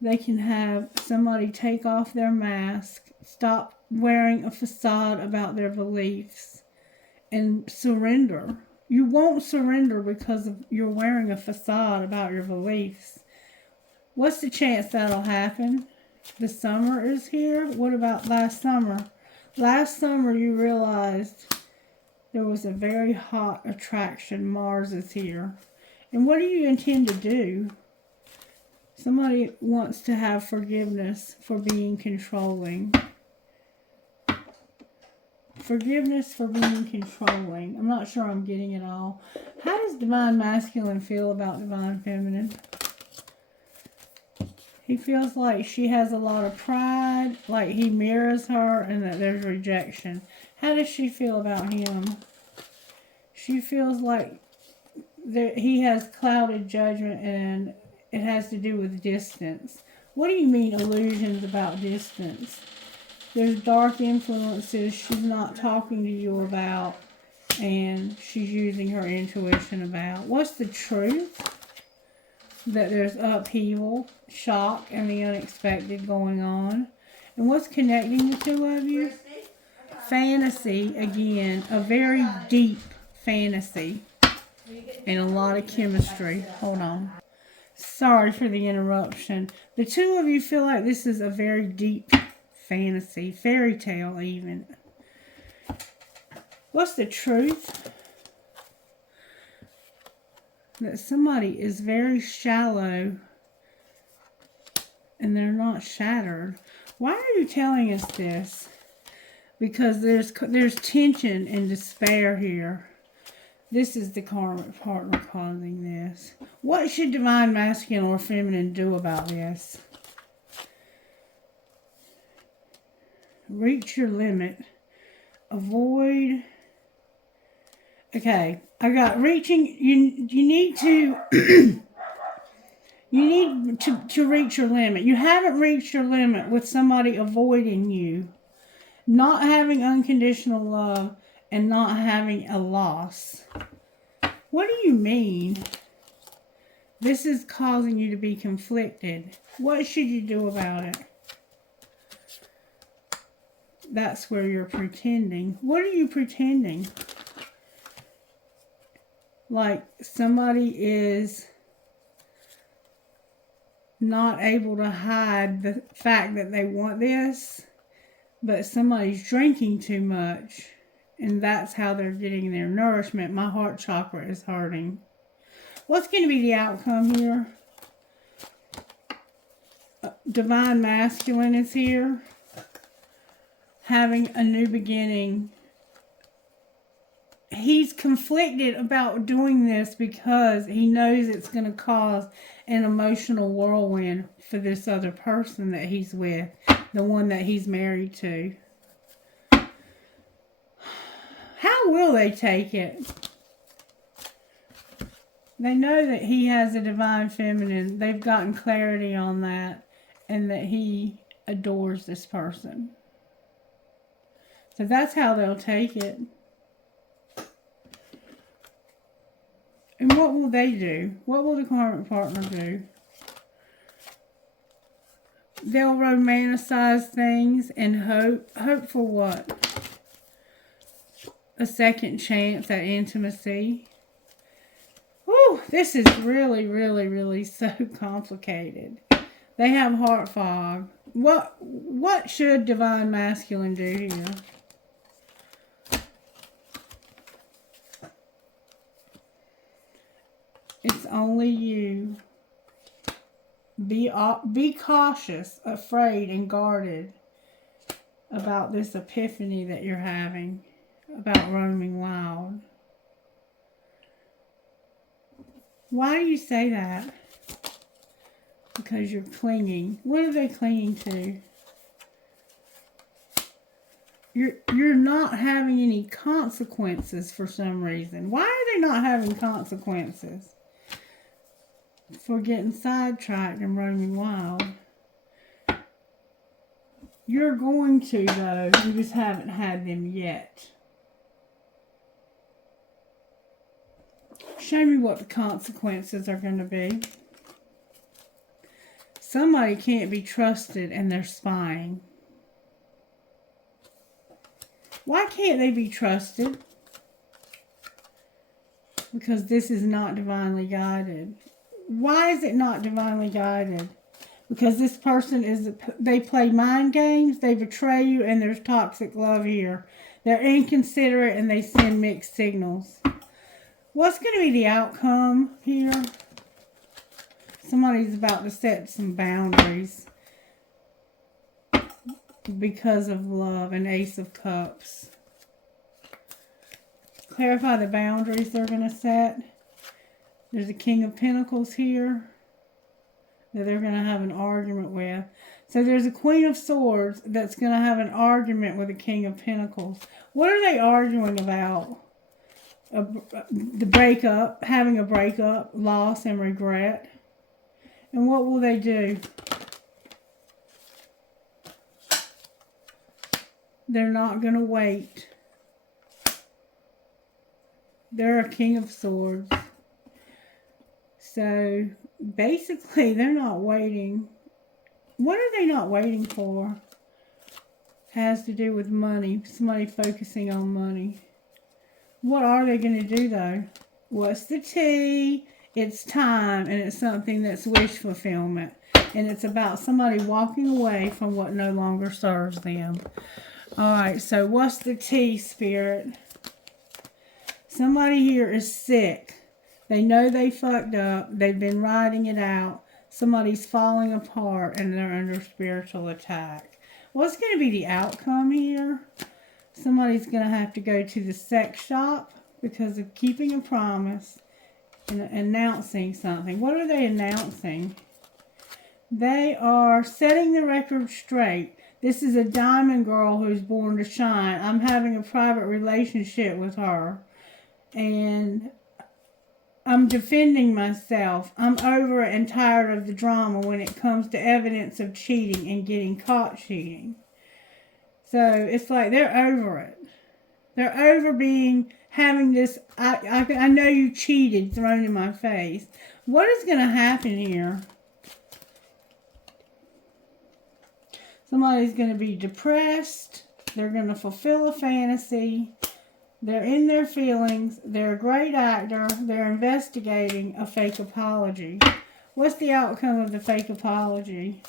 They can have somebody take off their mask, stop wearing a facade about their beliefs, and surrender. you won't surrender because you're wearing a facade about your beliefs. What's the chance that'll happen? The summer is here. What about last summer? Last summer you realized there was a very hot attraction. Mars is here. And what do you intend to do? Somebody wants to have forgiveness for being controlling. Forgiveness for being controlling. I'm not sure I'm getting it all. How does Divine Masculine feel about Divine Feminine? He feels like she has a lot of pride, like he mirrors her, and that there's rejection. How does she feel about him? She feels like he has clouded judgment, and it has to do with distance. What do you mean illusions about distance? There's dark influences she's not talking to you about, and she's using her intuition about. What's the truth? That there's upheaval, shock, and the unexpected going on. And what's connecting the two of you? Fantasy, again, a very deep fantasy. And a lot of chemistry. Hold on. Sorry for the interruption. The two of you feel like this is a very deep fantasy, fairy tale even. What's the truth? That somebody is very shallow and they're not shattered. Why are you telling us this? Because there's tension and despair here. This is the karmic partner causing this. What should Divine Masculine or Feminine do about this? Reach your limit. Avoid. Okay, I got reaching. You need to you need to reach your limit. You haven't reached your limit with somebody avoiding you, not having unconditional love, and not having a loss. What do you mean? This is causing you to be conflicted. What should you do about it? That's where you're pretending. What are you pretending? Like somebody is not able to hide the fact that they want this, but somebody's drinking too much, and that's how they're getting their nourishment. My heart chakra is hurting. What's going to be the outcome here? Divine Masculine is here, having a new beginning. He's conflicted about doing this because he knows it's going to cause an emotional whirlwind for this other person that he's with, the one that he's married to. How will they take it? They know that he has a Divine Feminine. They've gotten clarity on that, and that he adores this person. So that's how they'll take it. And what will they do? What will the karmic partner do? They'll romanticize things and hope. Hope for what? A second chance at intimacy. Whew, this is really, really, really so complicated. They have heart fog. What should Divine Masculine do here? It's only you. Be cautious, afraid, and guarded about this epiphany that you're having about roaming wild. Why do you say that? Because you're clinging. What are they clinging to? You're not having any consequences for some reason. Why are they not having consequences? For getting sidetracked and roaming wild. You're going to, though. You just haven't had them yet. Show me what the consequences are going to be. Somebody can't be trusted and they're spying. Why can't they be trusted? because this is not divinely guided. Why is it not divinely guided? Because this person they play mind games, they betray you, and there's toxic love here. They're inconsiderate and they send mixed signals. What's going to be the outcome here? Somebody's about to set some boundaries because of love, and Ace of Cups. Clarify the boundaries they're going to set. There's a King of Pentacles here that they're going to have an argument with. So there's a Queen of Swords that's going to have an argument with a King of Pentacles. What are they arguing about? The breakup, having a breakup, loss, and regret. And what will they do? They're not going to wait. They're a King of Swords. So, basically, they're not waiting. What are they not waiting for? Has to do with money. Somebody focusing on money. What are they going to do, though? What's the tea? It's time, and it's something that's wish fulfillment. And it's about somebody walking away from what no longer serves them. Alright, so what's the tea, Spirit? Somebody here is sick. They know they fucked up. They've been riding it out. Somebody's falling apart and they're under spiritual attack. What's going to be the outcome here? Somebody's going to have to go to the sex shop because of keeping a promise and announcing something. What are they announcing? They are setting the record straight. This is a diamond girl who's born to shine. I'm having a private relationship with her. And I'm defending myself. I'm over it and tired of the drama when it comes to evidence of cheating and getting caught cheating. So it's like they're over it. They're over having this, I know you cheated, thrown in my face. What is going to happen here? Somebody's going to be depressed. They're going to fulfill a fantasy. They're in their feelings. They're a great actor. They're investigating a fake apology. What's the outcome of the fake apology?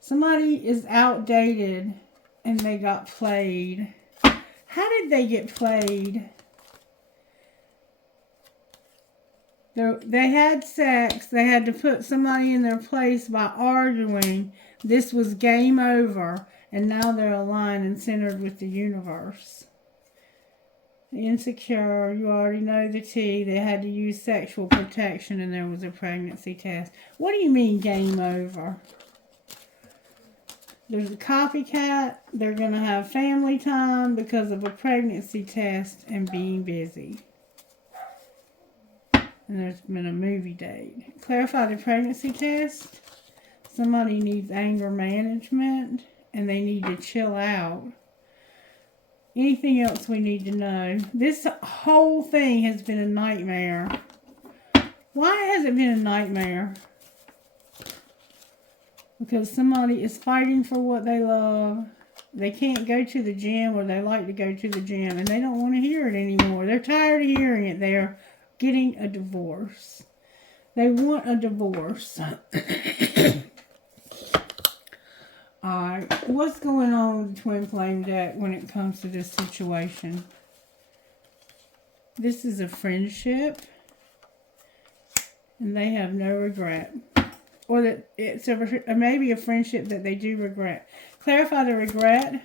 Somebody is outdated and they got played. How did they get played? They had sex. They had to put somebody in their place by arguing. This was game over. And now they're aligned and centered with the universe. Insecure, you already know the tea. They had to use sexual protection and there was a pregnancy test. What do you mean game over? There's a copycat. They're going to have family time because of a pregnancy test and being busy. And there's been a movie date. Clarify the pregnancy test. Somebody needs anger management and they need to chill out. Anything else we need to know? This whole thing has been a nightmare. Why has it been a nightmare? Because somebody is fighting for what they love. They can't go to the gym, or they like to go to the gym, and they don't want to hear it anymore. They're tired of hearing it. They're getting a divorce. They want a divorce. Alright, what's going on with the Twin Flame deck when it comes to this situation? This is a friendship, and they have no regret. Or that it's maybe a friendship that they do regret. Clarify the regret.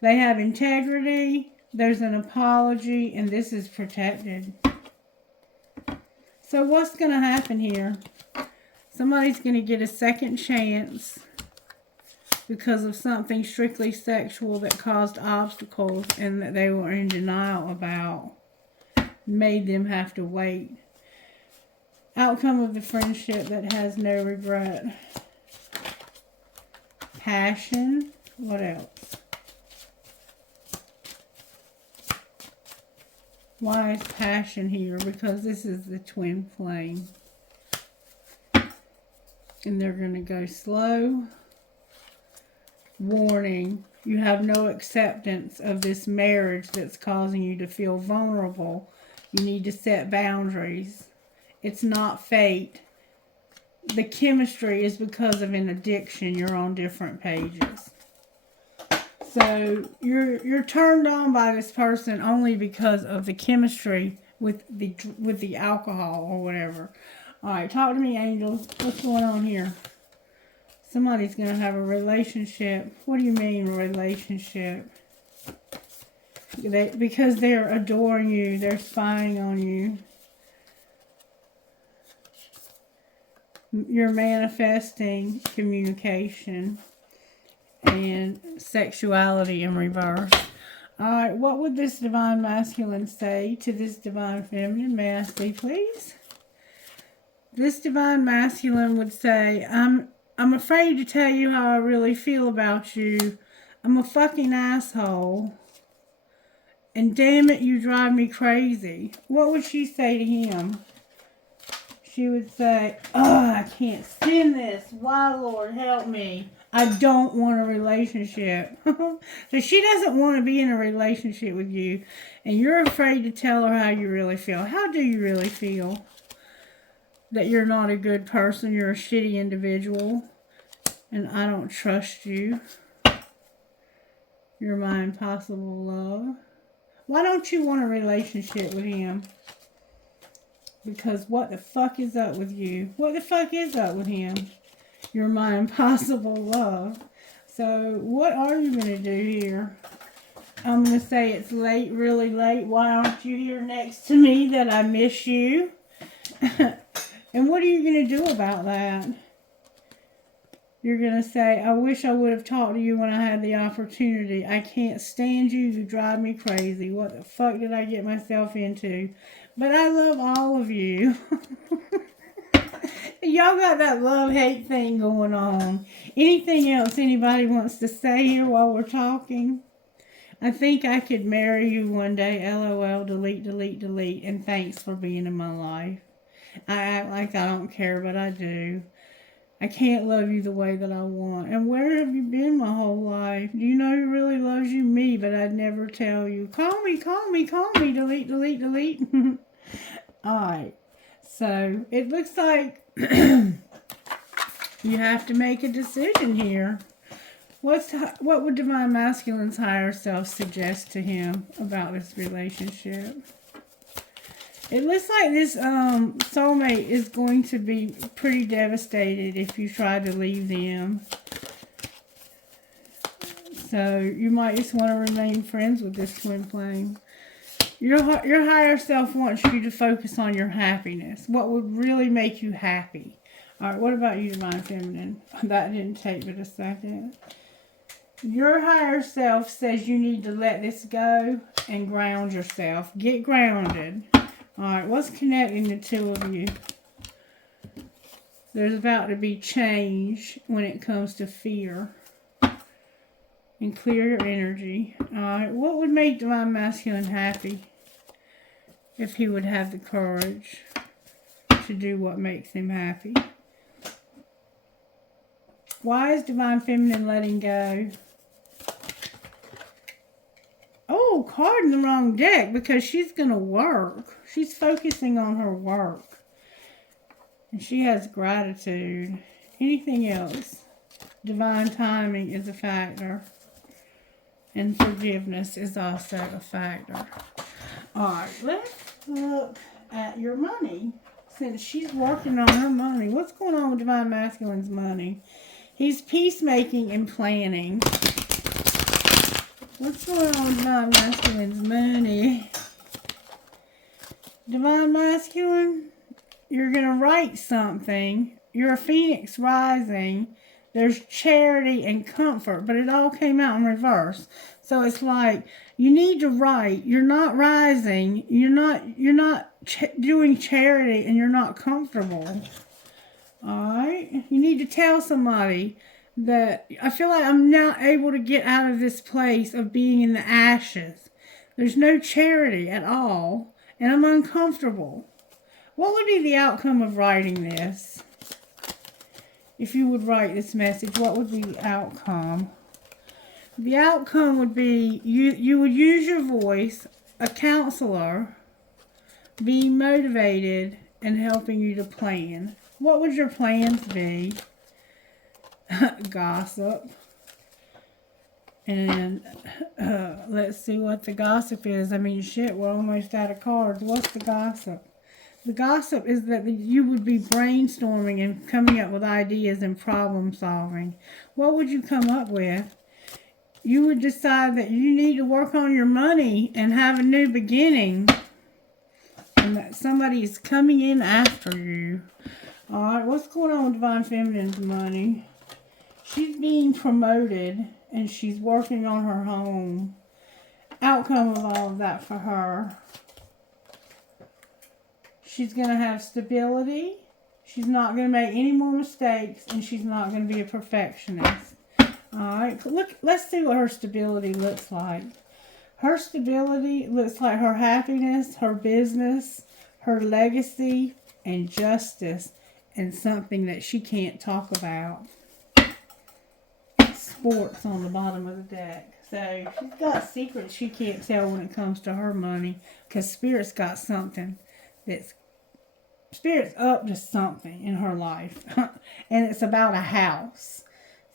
They have integrity, there's an apology, and this is protected. So what's going to happen here? Somebody's going to get a second chance because of something strictly sexual that caused obstacles and that they were in denial about. Made them have to wait. Outcome of the friendship that has no regret. Passion. What else? Why is passion here? Because this is the Twin Flame. And they're going to go slow. warning. You have no acceptance of this marriage that's causing you to feel vulnerable. You need to set boundaries. It's not fate. The chemistry is because of an addiction. You're on different pages. So you're turned on by this person only because of the chemistry with the alcohol or whatever. All right, talk to me, angels. What's going on here? Somebody's going to have a relationship. What do you mean, relationship? Because they're adoring you. They're spying on you. You're manifesting communication and sexuality in reverse. Alright, what would this divine masculine say to this divine feminine? May I see, please? This divine masculine would say, I'm afraid to tell you how I really feel about you. I'm a fucking asshole. And damn it, you drive me crazy. What would she say to him? She would say, oh, I can't stand this. Why, Lord, help me. I don't want a relationship. So she doesn't want to be in a relationship with you. And you're afraid to tell her how you really feel. How do you really feel? That you're not a good person. You're a shitty individual. And I don't trust you. You're my impossible love. Why don't you want a relationship with him? Because what the fuck is up with you? What the fuck is up with him? You're my impossible love. So what are you going to do here? I'm going to say it's late, really late. Why aren't you here next to me that I miss you? And what are you going to do about that? You're going to say, I wish I would have talked to you when I had the opportunity. I can't stand you. You drive me crazy. What the fuck did I get myself into? But I love all of you. Y'all got that love-hate thing going on. Anything else anybody wants to say here while we're talking? I think I could marry you one day. LOL, delete, delete, delete. And thanks for being in my life. I act like I don't care, but I do. I can't love you the way that I want. And where have you been my whole life? Do you know who really loves you? Me, but I'd never tell you. Call me, call me, call me. Delete, delete, delete. Alright. So, it looks like you have to make a decision here. What would Divine Masculine's higher self suggest to him about this relationship? It looks like this soulmate is going to be pretty devastated if you try to leave them. So you might just want to remain friends with this twin flame. Your higher self wants you to focus on your happiness. What would really make you happy? All right, what about you, Divine Feminine? That didn't take but a second. Your higher self says you need to let this go and ground yourself. Get grounded. Alright, what's connecting the two of you? There's about to be change when it comes to fear. And clear your energy. Alright, what would make Divine Masculine happy? If he would have the courage to do what makes him happy. Why is Divine Feminine letting go? Oh, card in the wrong deck because she's going to work. She's focusing on her work. And she has gratitude. Anything else? Divine timing is a factor. And forgiveness is also a factor. Alright, let's look at your money. Since she's working on her money. What's going on with Divine Masculine's money? He's peacemaking and planning. What's going on with Divine Masculine's money? Divine Masculine, you're going to write something. You're a phoenix rising. There's charity and comfort, but it all came out in reverse. So it's like, you need to write. You're not rising. You're not doing charity, and you're not comfortable. Alright? You need to tell somebody that I feel like I'm not able to get out of this place of being in the ashes. There's no charity at all, and I'm uncomfortable. What would be the outcome of writing this? If you would write this message, what would be the outcome? The outcome would be you would use your voice, a counselor, be motivated, and helping you to plan. What would your plans be? Gossip. And let's see what the gossip is. I mean, shit, we're almost out of cards. What's the gossip? The gossip is that you would be brainstorming and coming up with ideas and problem solving. What would you come up with? You would decide that you need to work on your money and have a new beginning. And that somebody is coming in after you. Alright, what's going on with Divine Feminine's money? She's being promoted and she's working on her home. Outcome of all of that for her. She's going to have stability. She's not going to make any more mistakes. And she's not going to be a perfectionist. Alright, look, let's see what her stability looks like. Her stability looks like her happiness, her business, her legacy, and justice. And something that she can't talk about. Sports on the bottom of the deck. So she's got secrets she can't tell when it comes to her money. Because Spirit's got something that's... Spirit's up to something in her life. And it's about a house.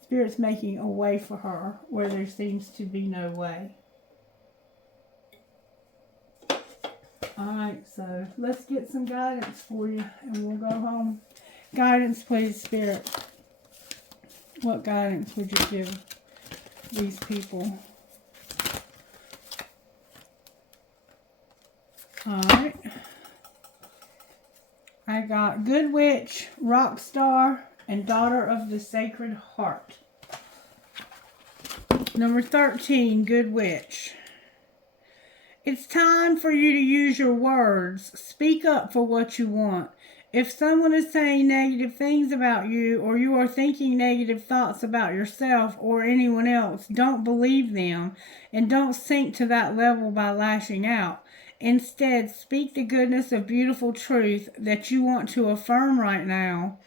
Spirit's making a way for her where there seems to be no way. Alright, so let's get some guidance for you and we'll go home. Guidance, please, Spirit. What guidance would you give these people? Alright. I got Good Witch, Rock Star, and Daughter of the Sacred Heart. Number 13, Good Witch. It's time for you to use your words. Speak up for what you want. If someone is saying negative things about you or you are thinking negative thoughts about yourself or anyone else, don't believe them and don't sink to that level by lashing out. Instead, speak the goodness of beautiful truth that you want to affirm right now.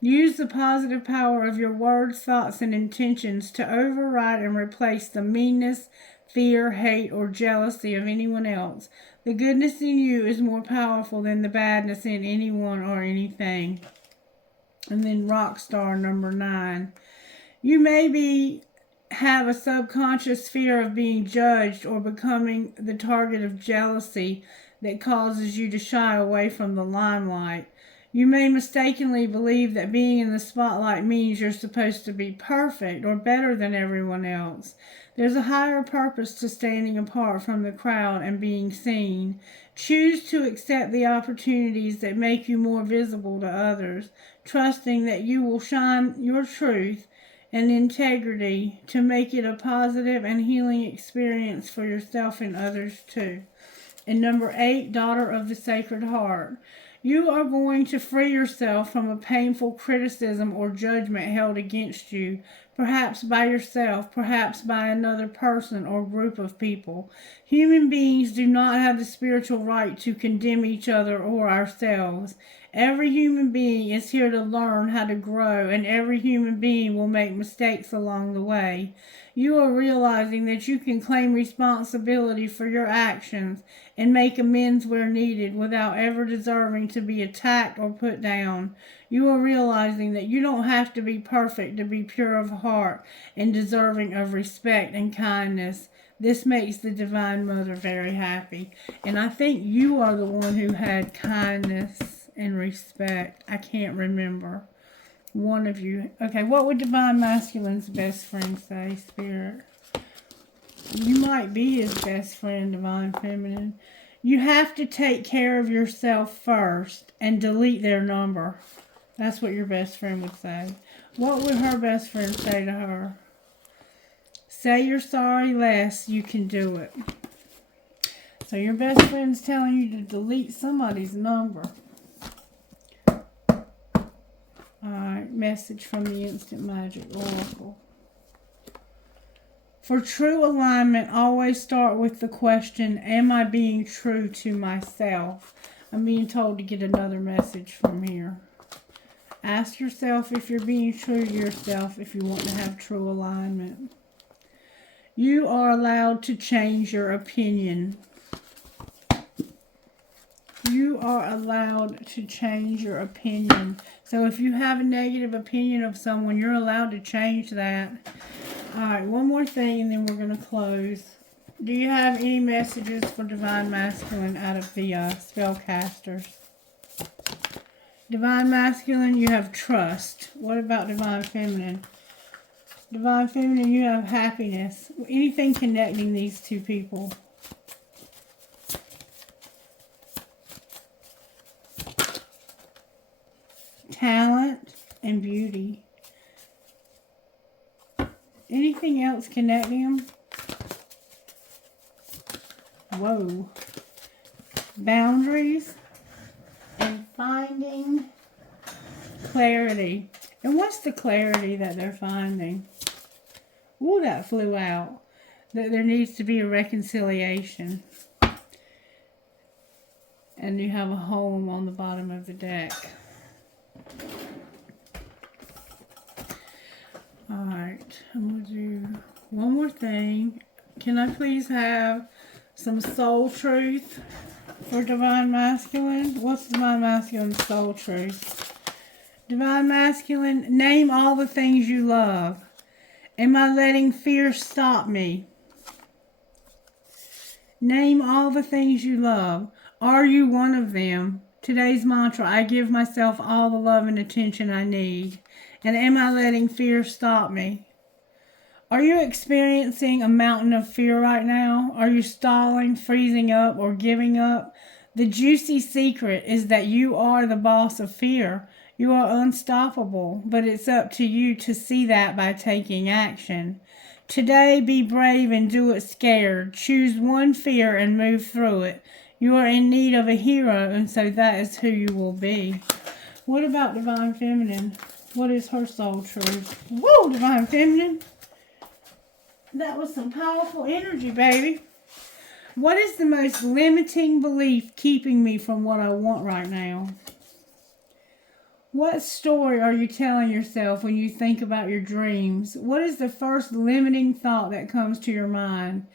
Use the positive power of your words, thoughts, and intentions to override and replace the meanness, fear, hate, or jealousy of anyone else. The goodness in you is more powerful than the badness in anyone or anything. And then Rock Star number 9. You maybe have a subconscious fear of being judged or becoming the target of jealousy that causes you to shy away from the limelight. You may mistakenly believe that being in the spotlight means you're supposed to be perfect or better than everyone else. There's a higher purpose to standing apart from the crowd and being seen. Choose to accept the opportunities that make you more visible to others, trusting that you will shine your truth and integrity to make it a positive and healing experience for yourself and others too. And number 8, Daughter of the Sacred Heart. You are going to free yourself from a painful criticism or judgment held against you, perhaps by yourself, perhaps by another person or group of people. Human beings do not have the spiritual right to condemn each other or ourselves. Every human being is here to learn how to grow, and every human being will make mistakes along the way. You are realizing that you can claim responsibility for your actions and make amends where needed without ever deserving to be attacked or put down. You are realizing that you don't have to be perfect to be pure of heart and deserving of respect and kindness. This makes the Divine Mother very happy. And I think you are the one who had kindness and respect. I can't remember. One of you. Okay, what would Divine Masculine's best friend say, Spirit? You might be his best friend, Divine Feminine. You have to take care of yourself first and delete their number. That's what your best friend would say. What would her best friend say to her? Say you're sorry less, you can do it. So your best friend's telling you to delete somebody's number. Alright, message from the Instant Magic Oracle. For true alignment, always start with the question, am I being true to myself? I'm being told to get another message from here. Ask yourself if you're being true to yourself if you want to have true alignment. You are allowed to change your opinion. You are allowed to change your opinion. So if you have a negative opinion of someone, you're allowed to change that. All right, one more thing and then we're going to close. Do you have any messages for Divine Masculine out of the spellcasters? Divine Masculine, you have trust. What about Divine Feminine? Divine Feminine, you have happiness. Anything connecting these two people? Talent and beauty. Anything else connecting them? Whoa. Boundaries and finding clarity. And what's the clarity that they're finding? Ooh, that flew out. That there needs to be a reconciliation. And you have a home on the bottom of the deck. Alright, I'm going to do one more thing. Can I please have some soul truth for Divine Masculine? What's Divine Masculine's soul truth? Divine Masculine, name all the things you love. Am I letting fear stop me? Name all the things you love. Are you one of them? Today's mantra, I give myself all the love and attention I need. And am I letting fear stop me? Are you experiencing a mountain of fear right now? Are you stalling, freezing up, or giving up? The juicy secret is that you are the boss of fear. You are unstoppable, but it's up to you to see that by taking action. Today, be brave and do it scared. Choose one fear and move through it. You are in need of a hero, and so that is who you will be. What about Divine Feminine? What is her soul truth? Woo, Divine Feminine. That was some powerful energy, baby. What is the most limiting belief keeping me from what I want right now? What story are you telling yourself when you think about your dreams? What is the first limiting thought that comes to your mind?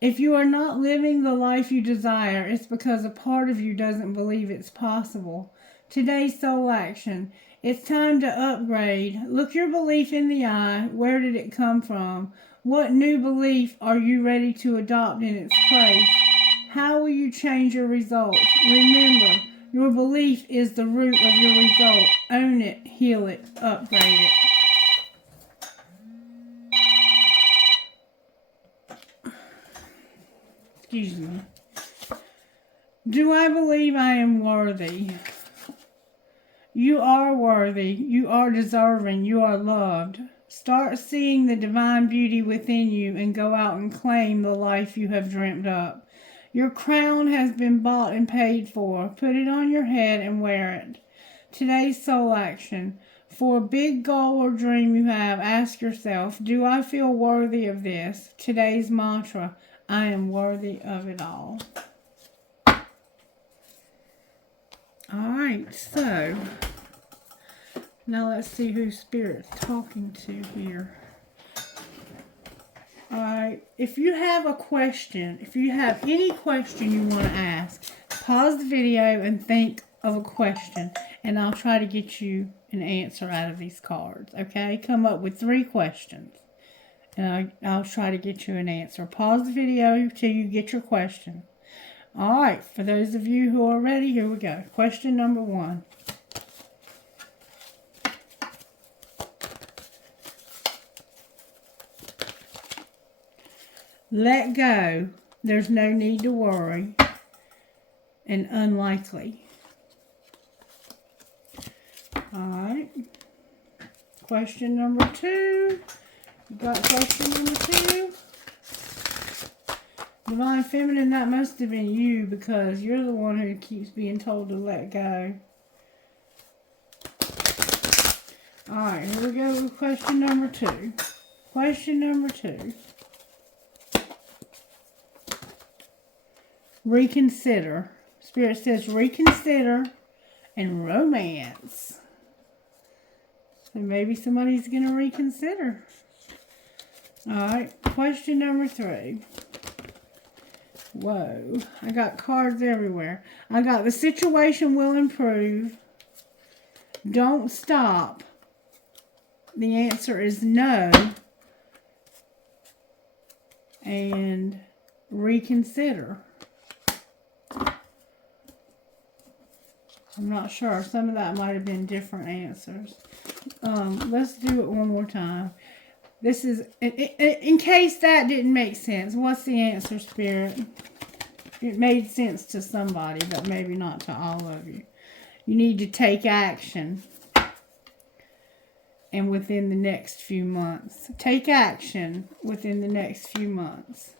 If you are not living the life you desire, it's because a part of you doesn't believe it's possible. Today's soul action. It's time to upgrade. Look your belief in the eye. Where did it come from? What new belief are you ready to adopt in its place? How will you change your results? Remember, your belief is the root of your result. Own it, heal it, upgrade it. Excuse me. Do I believe I am worthy? You are worthy. You are deserving. You are loved. Start seeing the divine beauty within you and go out and claim the life you have dreamt up. Your crown has been bought and paid for. Put it on your head and wear it. Today's soul action. For a big goal or dream you have, ask yourself, do I feel worthy of this? Today's mantra, I am worthy of it all. Alright, so now let's see who Spirit's talking to here. Alright, if you have a question, if you have any question you want to ask, pause the video and think of a question, and I'll try to get you an answer out of these cards, okay? Come up with 3 questions, and I'll try to get you an answer. Pause the video till you get your question. Alright, for those of you who are ready, here we go. Question number 1. Let go. There's no need to worry. And unlikely. Alright. Question number 2. You got question number 2? Divine Feminine, that must have been you because you're the one who keeps being told to let go. Alright, here we go with question number 2. Question number 2. Reconsider. Spirit says reconsider and romance. So maybe somebody's going to reconsider. Alright, question number 3. Whoa, I got cards everywhere. I got the situation will improve. Don't stop. The answer is no. And reconsider. I'm not sure. Some of that might have been different answers. Let's do it one more time. This is, in case that didn't make sense, what's the answer, Spirit? It made sense to somebody, but maybe not to all of you. You need to take action. And within the next few months. Take action within the next few months.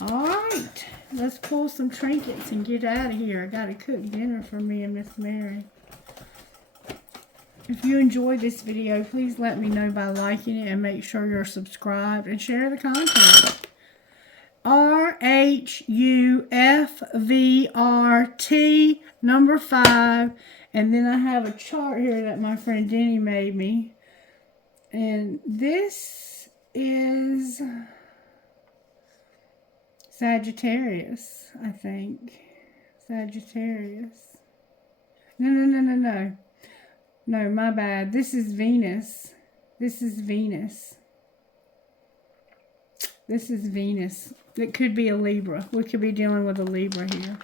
Alright, let's pull some trinkets and get out of here. I gotta cook dinner for me and Miss Mary. If you enjoyed this video, please let me know by liking it and make sure you're subscribed and share the content. RHUFVRT number 5. And then I have a chart here that my friend Denny made me. And this is Sagittarius, I think. Sagittarius. No. No, my bad. This is Venus. This is Venus. This is Venus. It could be a Libra. We could be dealing with a Libra here.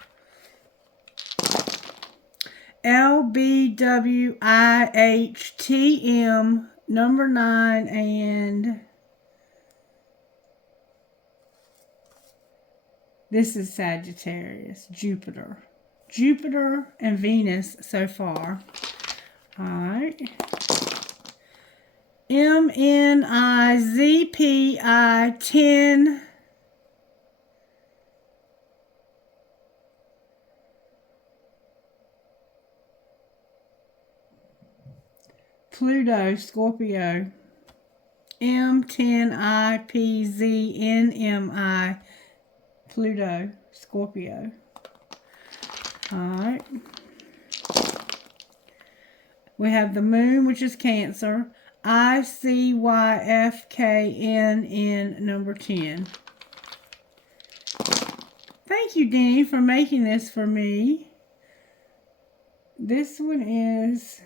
LBWIHTM number 9 and this is Sagittarius, Jupiter. Jupiter and Venus so far. Alright. MNIZPI 10. Pluto, Scorpio. M10IPZNMI. Pluto, Scorpio. Alright. We have the moon, which is Cancer. ICYFKNN number 10. Thank you, Denny, for making this for me. This one is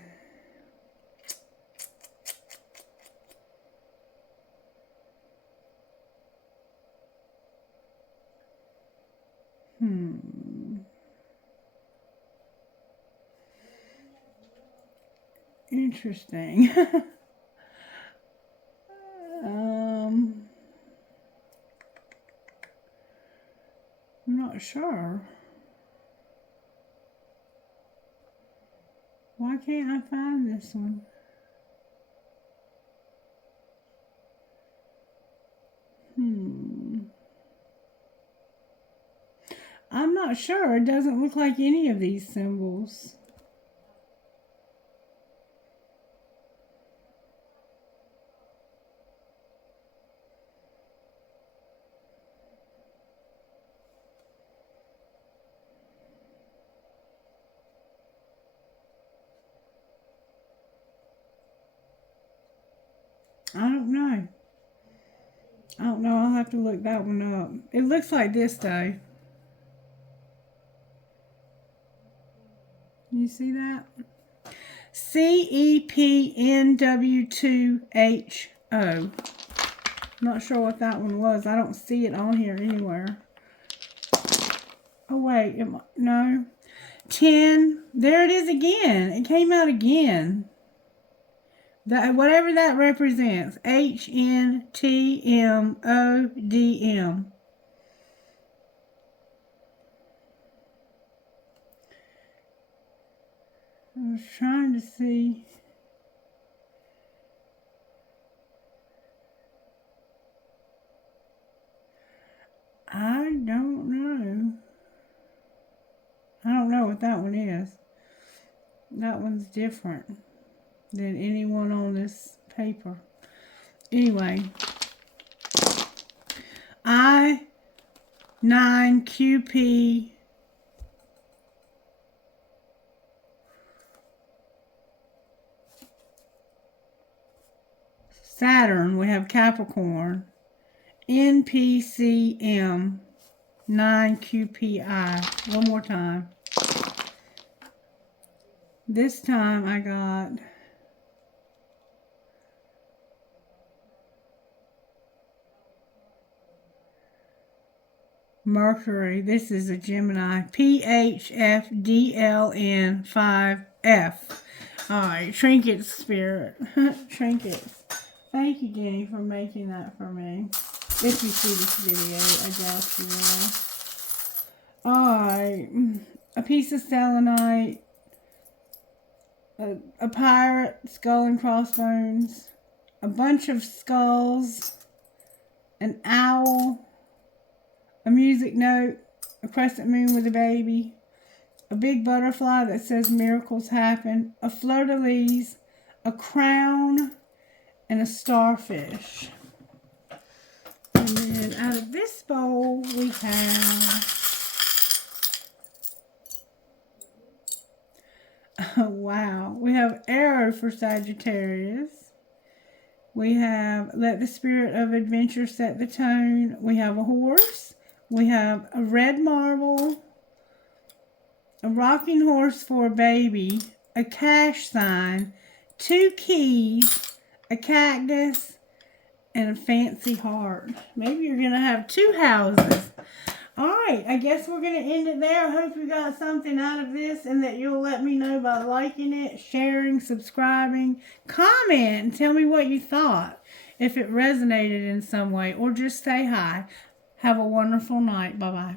interesting. I'm not sure. Why can't I find this one? I'm not sure. It doesn't look like any of these symbols. I don't know. I'll have to look that one up. It looks like this, though. You see that? CEPNW2HO. Not sure what that one was. I don't see it on here anywhere. Oh, wait. No. 10. There it is again. It came out again. Whatever that represents. HNTMODM. I was trying to see. I don't know. I don't know what that one is. That one's different than anyone on this paper. Anyway. I9QP Saturn, we have Capricorn. NPCM 9QPI. One more time. This time I got Mercury. This is a Gemini. PHFDLN5F. Alright, Trinkets, Spirit. Trinkets. Thank you, Jenny, for making that for me. If you see this video, I doubt you will. Alright. A piece of selenite. A pirate, skull and crossbones. A bunch of skulls. An owl. A music note, a crescent moon with a baby, a big butterfly that says miracles happen, a fleur-de-lis, a crown, and a starfish. And then out of this bowl, we have, oh wow, we have arrow for Sagittarius. We have let the spirit of adventure set the tone. We have a horse. We have a red marble, a rocking horse for a baby, a cash sign, 2 keys, a cactus, and a fancy heart. Maybe you're going to have 2 houses. Alright, I guess we're going to end it there. I hope you got something out of this and that you'll let me know by liking it, sharing, subscribing, comment, and tell me what you thought. If it resonated in some way, or just say hi. Have a wonderful night. Bye-bye.